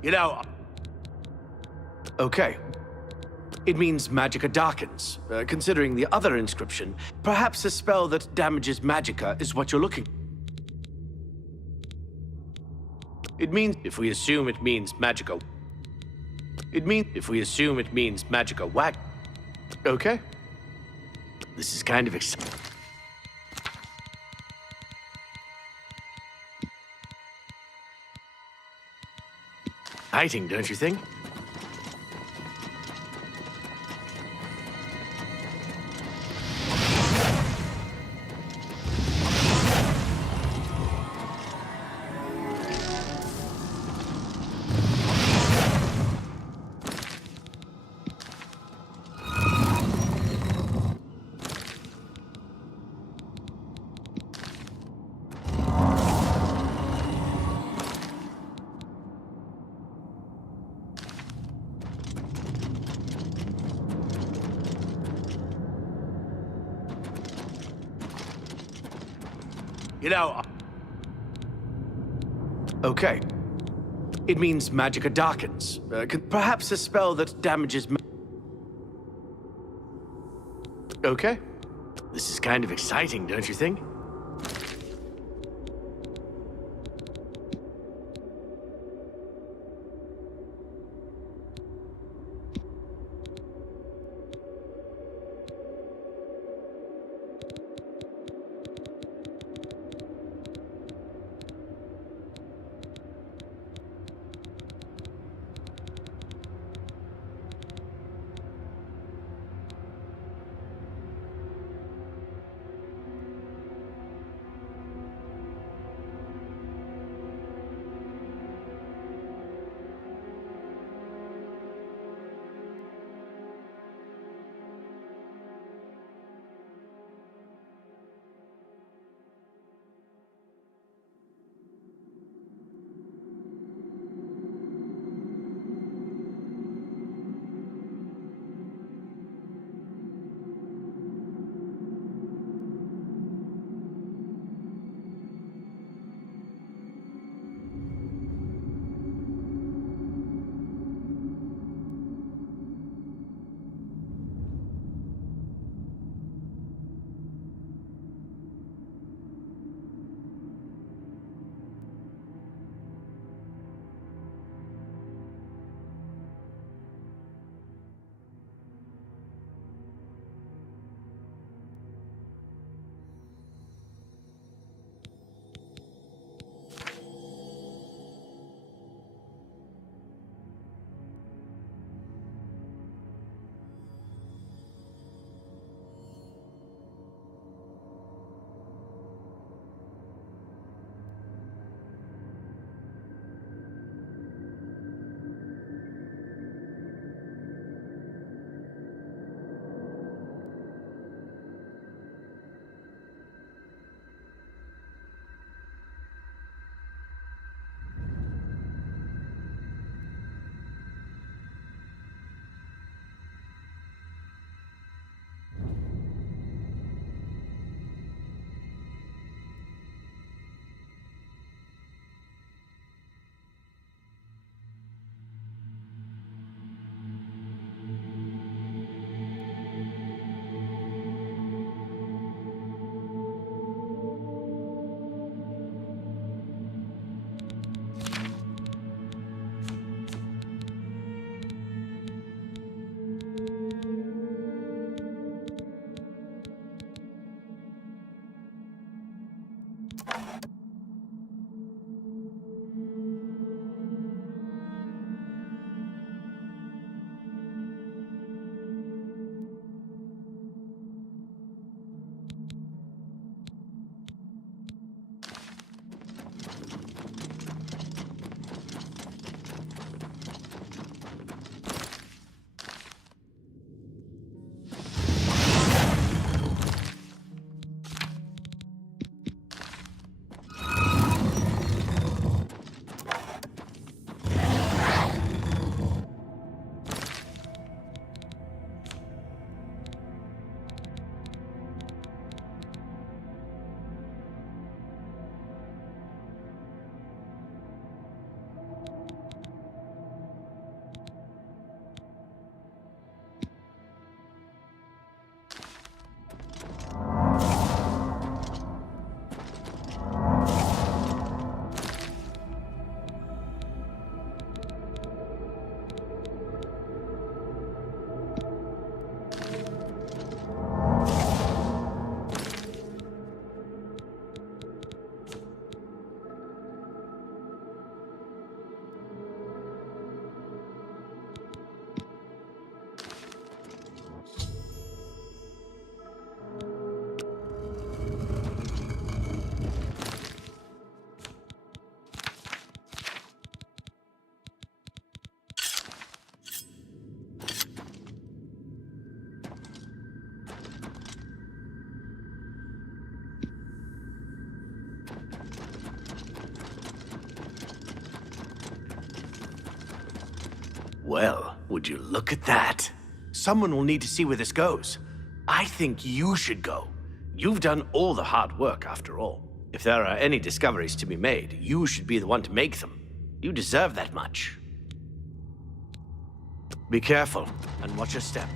You know... Okay. It means Magicka darkens. Considering the other inscription, perhaps a spell that damages Magicka is what you're looking... It means... If we assume it means Magicka... If we assume it means Magicka whack... Okay. This is kind of exciting. Exciting, don't you think? You know... Okay. It means Magicka darkens. Perhaps a spell that damages... Okay. This is kind of exciting, don't you think? Well, would you look at that? Someone will need to see where this goes. I think you should go. You've done all the hard work, after all. If there are any discoveries to be made, you should be the one to make them. You deserve that much. Be careful, and watch your step.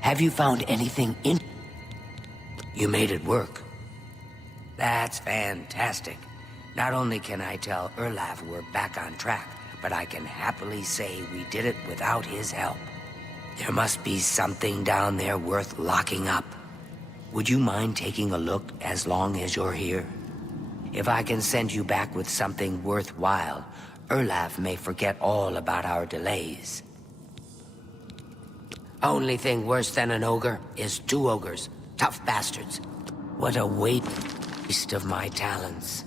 Have you found anything in... You made it work. That's fantastic. Not only can I tell Erlaf we're back on track, but I can happily say we did it without his help. There must be something down there worth locking up. Would you mind taking a look as long as you're here? If I can send you back with something worthwhile, Erlaf may forget all about our delays. Only thing worse than an ogre is two ogres. Tough bastards. What a waste of my talents.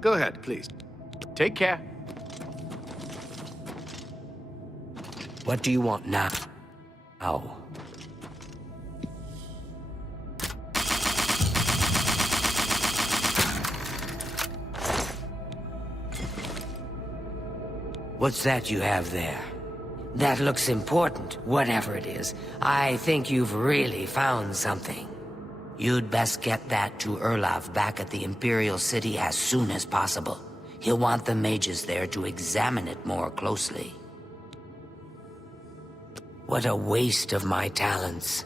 Go ahead, please. Take care. What do you want now? What's that you have there? That looks important, whatever it is. I think you've really found something. You'd best get that to Erlaf back at the Imperial City as soon as possible. He'll want the mages there to examine it more closely. What a waste of my talents.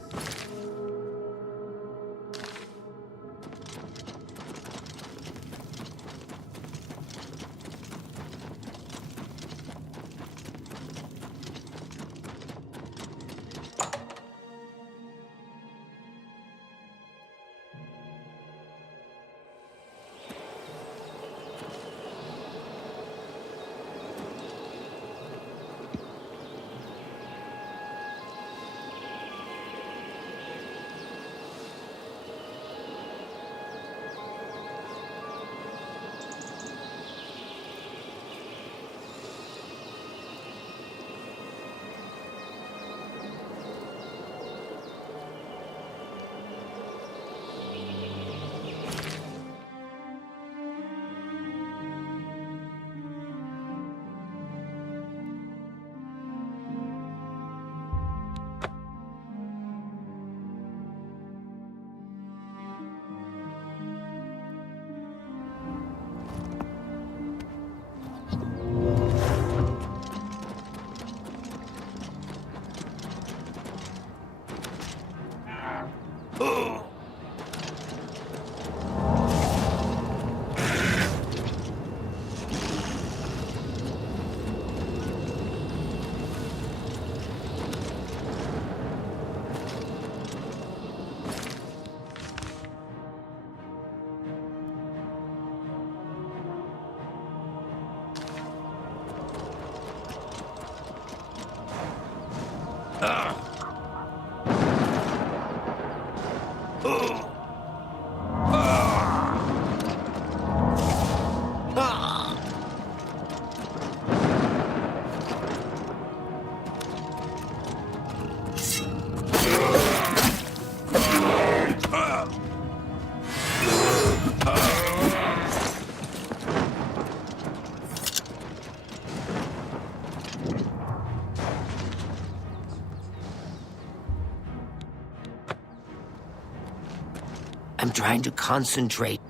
I'm trying to concentrate.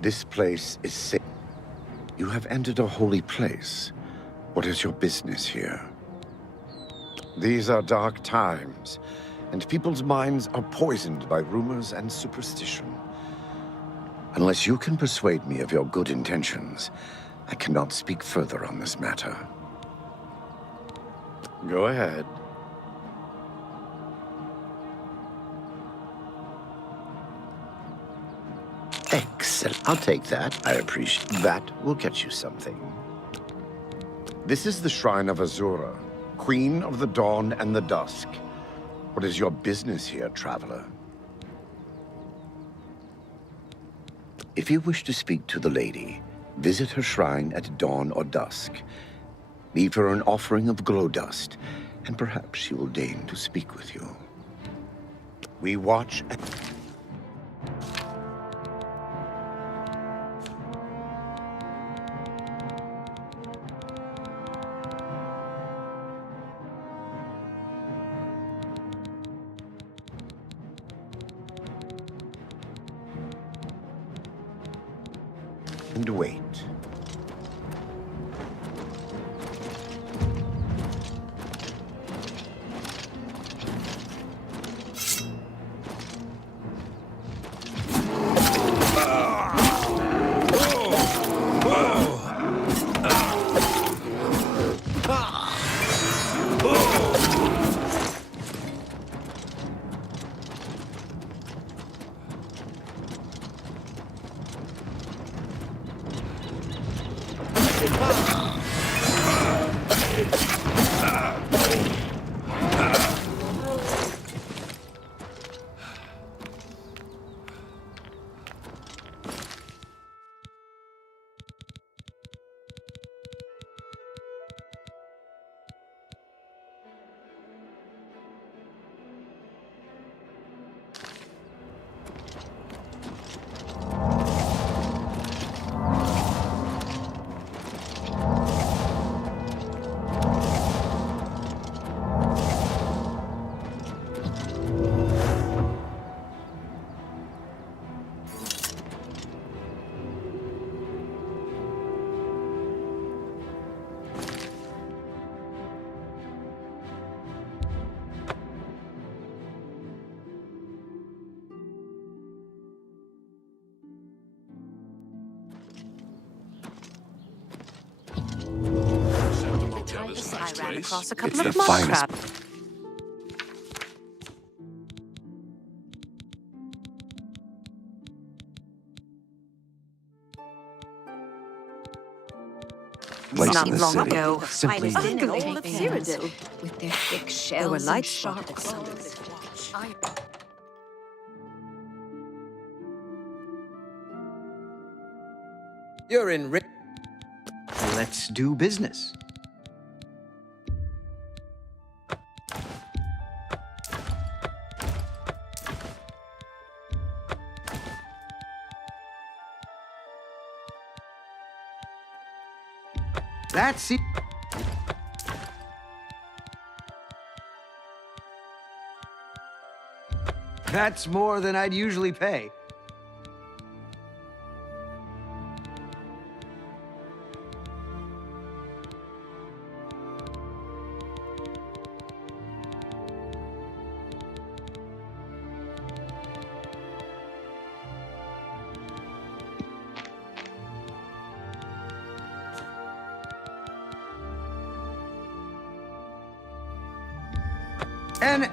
This place is safe. You have entered a holy place. What is your business here? These are dark times, and people's minds are poisoned by rumors and superstition. Unless you can persuade me of your good intentions, I cannot speak further on this matter. Go ahead. Hey, Excellent. I'll take that. I appreciate that. Will get you something. This is the Shrine of Azura, Queen of the Dawn and the Dusk. What is your business here, traveler? If you wish to speak to the lady, visit her shrine at dawn or dusk. Leave her an offering of glow dust, and perhaps she will deign to speak with you. We watch and... and wait. I ran across a couple of mud crabs. Not long ago, I was in all of Cyrodiil. With their thick shells There were light and sharp spots. claws. You're in. Let's do business. That's it. That's more than I'd usually pay. And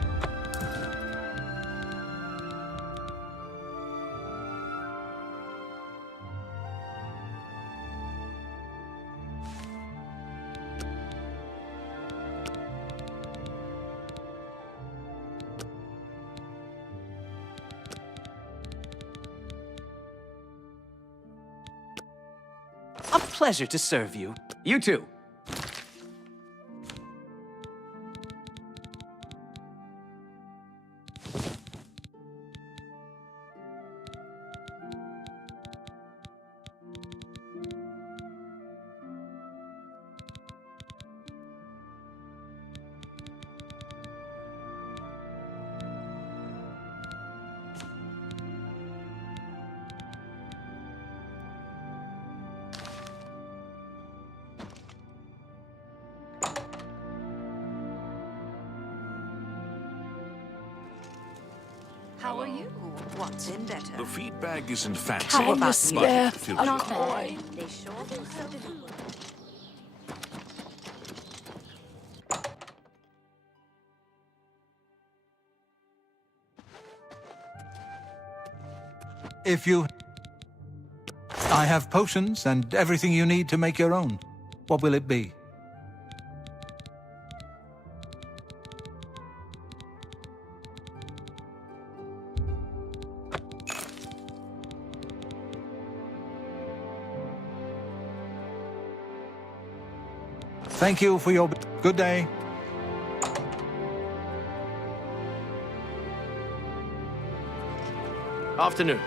a pleasure to serve you. You too. How are you? What's in better? The feedback isn't fancy, How about but you? it feels Not good. bad. They sure do so do. If you... I have potions and everything you need to make your own. What will it be? Thank you for your... Good day. Afternoon.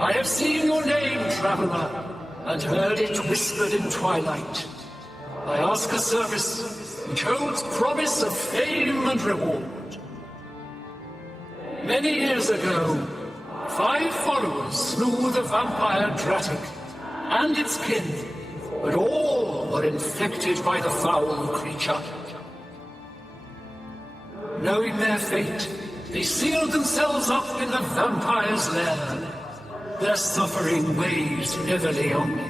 I have seen your name, traveler, and heard it whispered in twilight. I ask a service which holds promise of fame and reward. Many years ago, 5 followers slew the vampire Dratic and its kin, but all were infected by the foul creature. Knowing their fate, they sealed themselves up in the vampire's lair. Their suffering weighs heavily on me.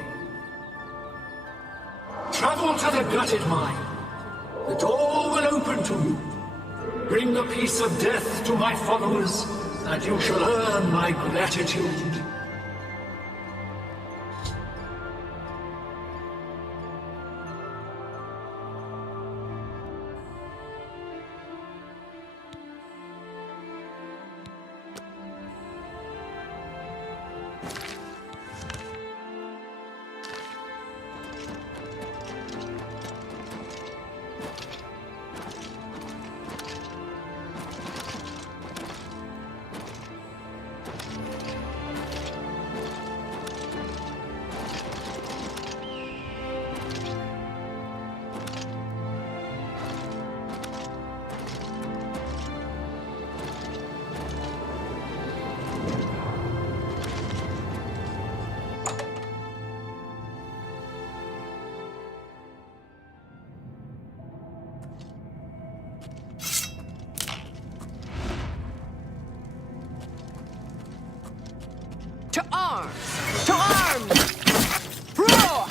Travel to the gutted mine. The door will open to you. Bring the piece of death to my followers, and you shall earn my gratitude. arms! To arms! No!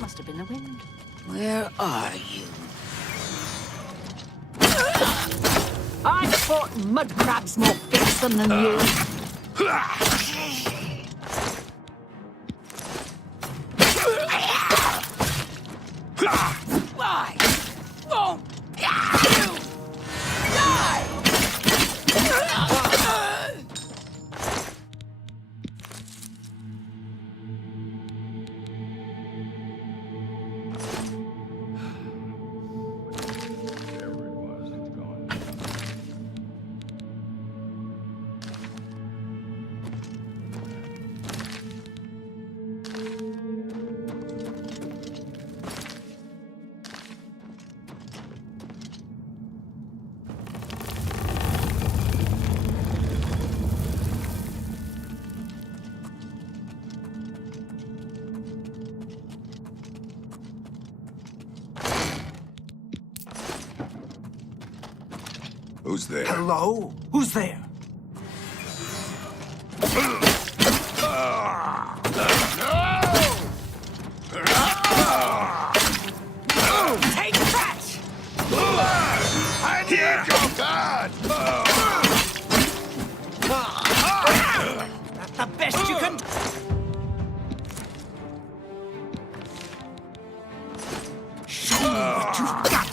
Must have been the wind. Where are you? I fought mud crabs more fearsome than you. I won't you die! Who's there? Hello? Who's there? Take that! I need your god! That's the best you can... Show me what you've got!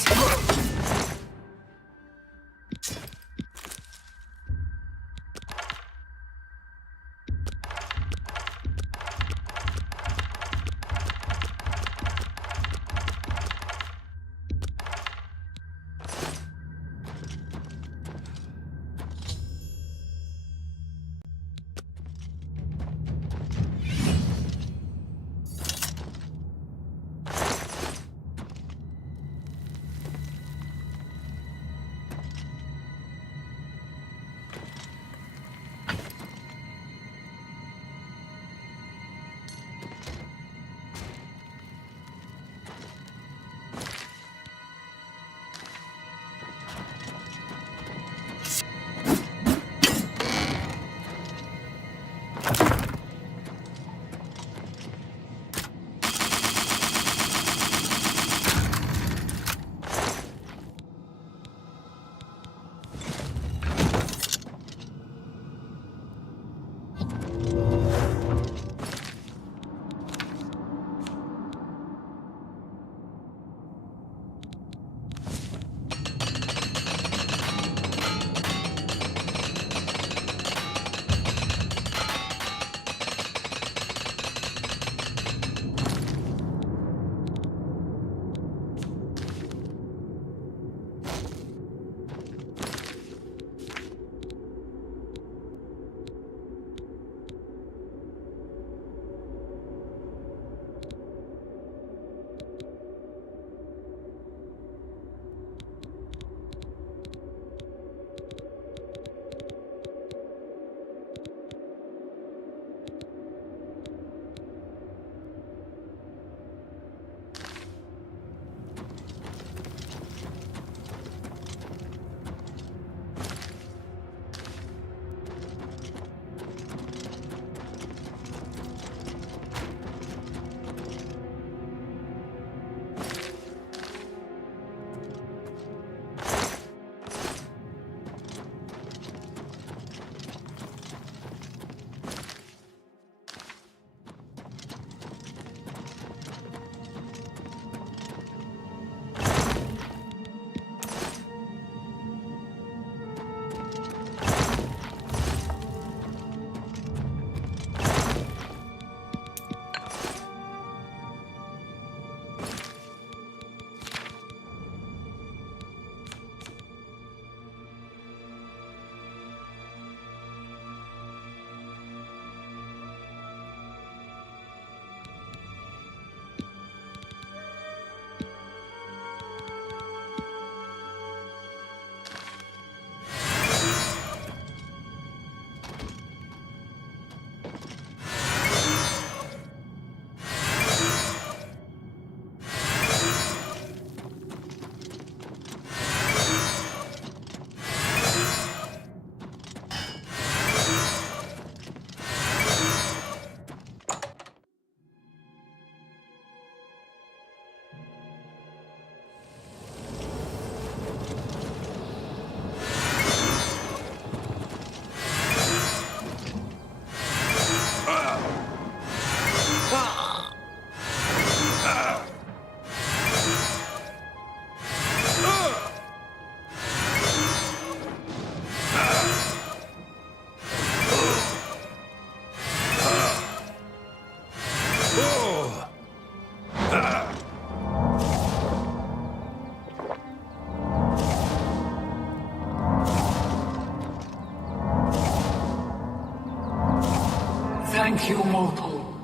thank you, mortal.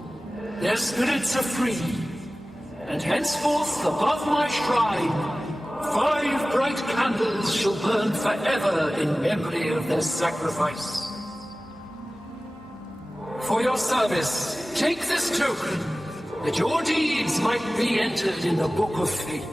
Their spirits are free, and henceforth above my shrine, 5 bright candles shall burn forever in memory of their sacrifice. For your service, take this token, that your deeds might be entered in the Book of Fate.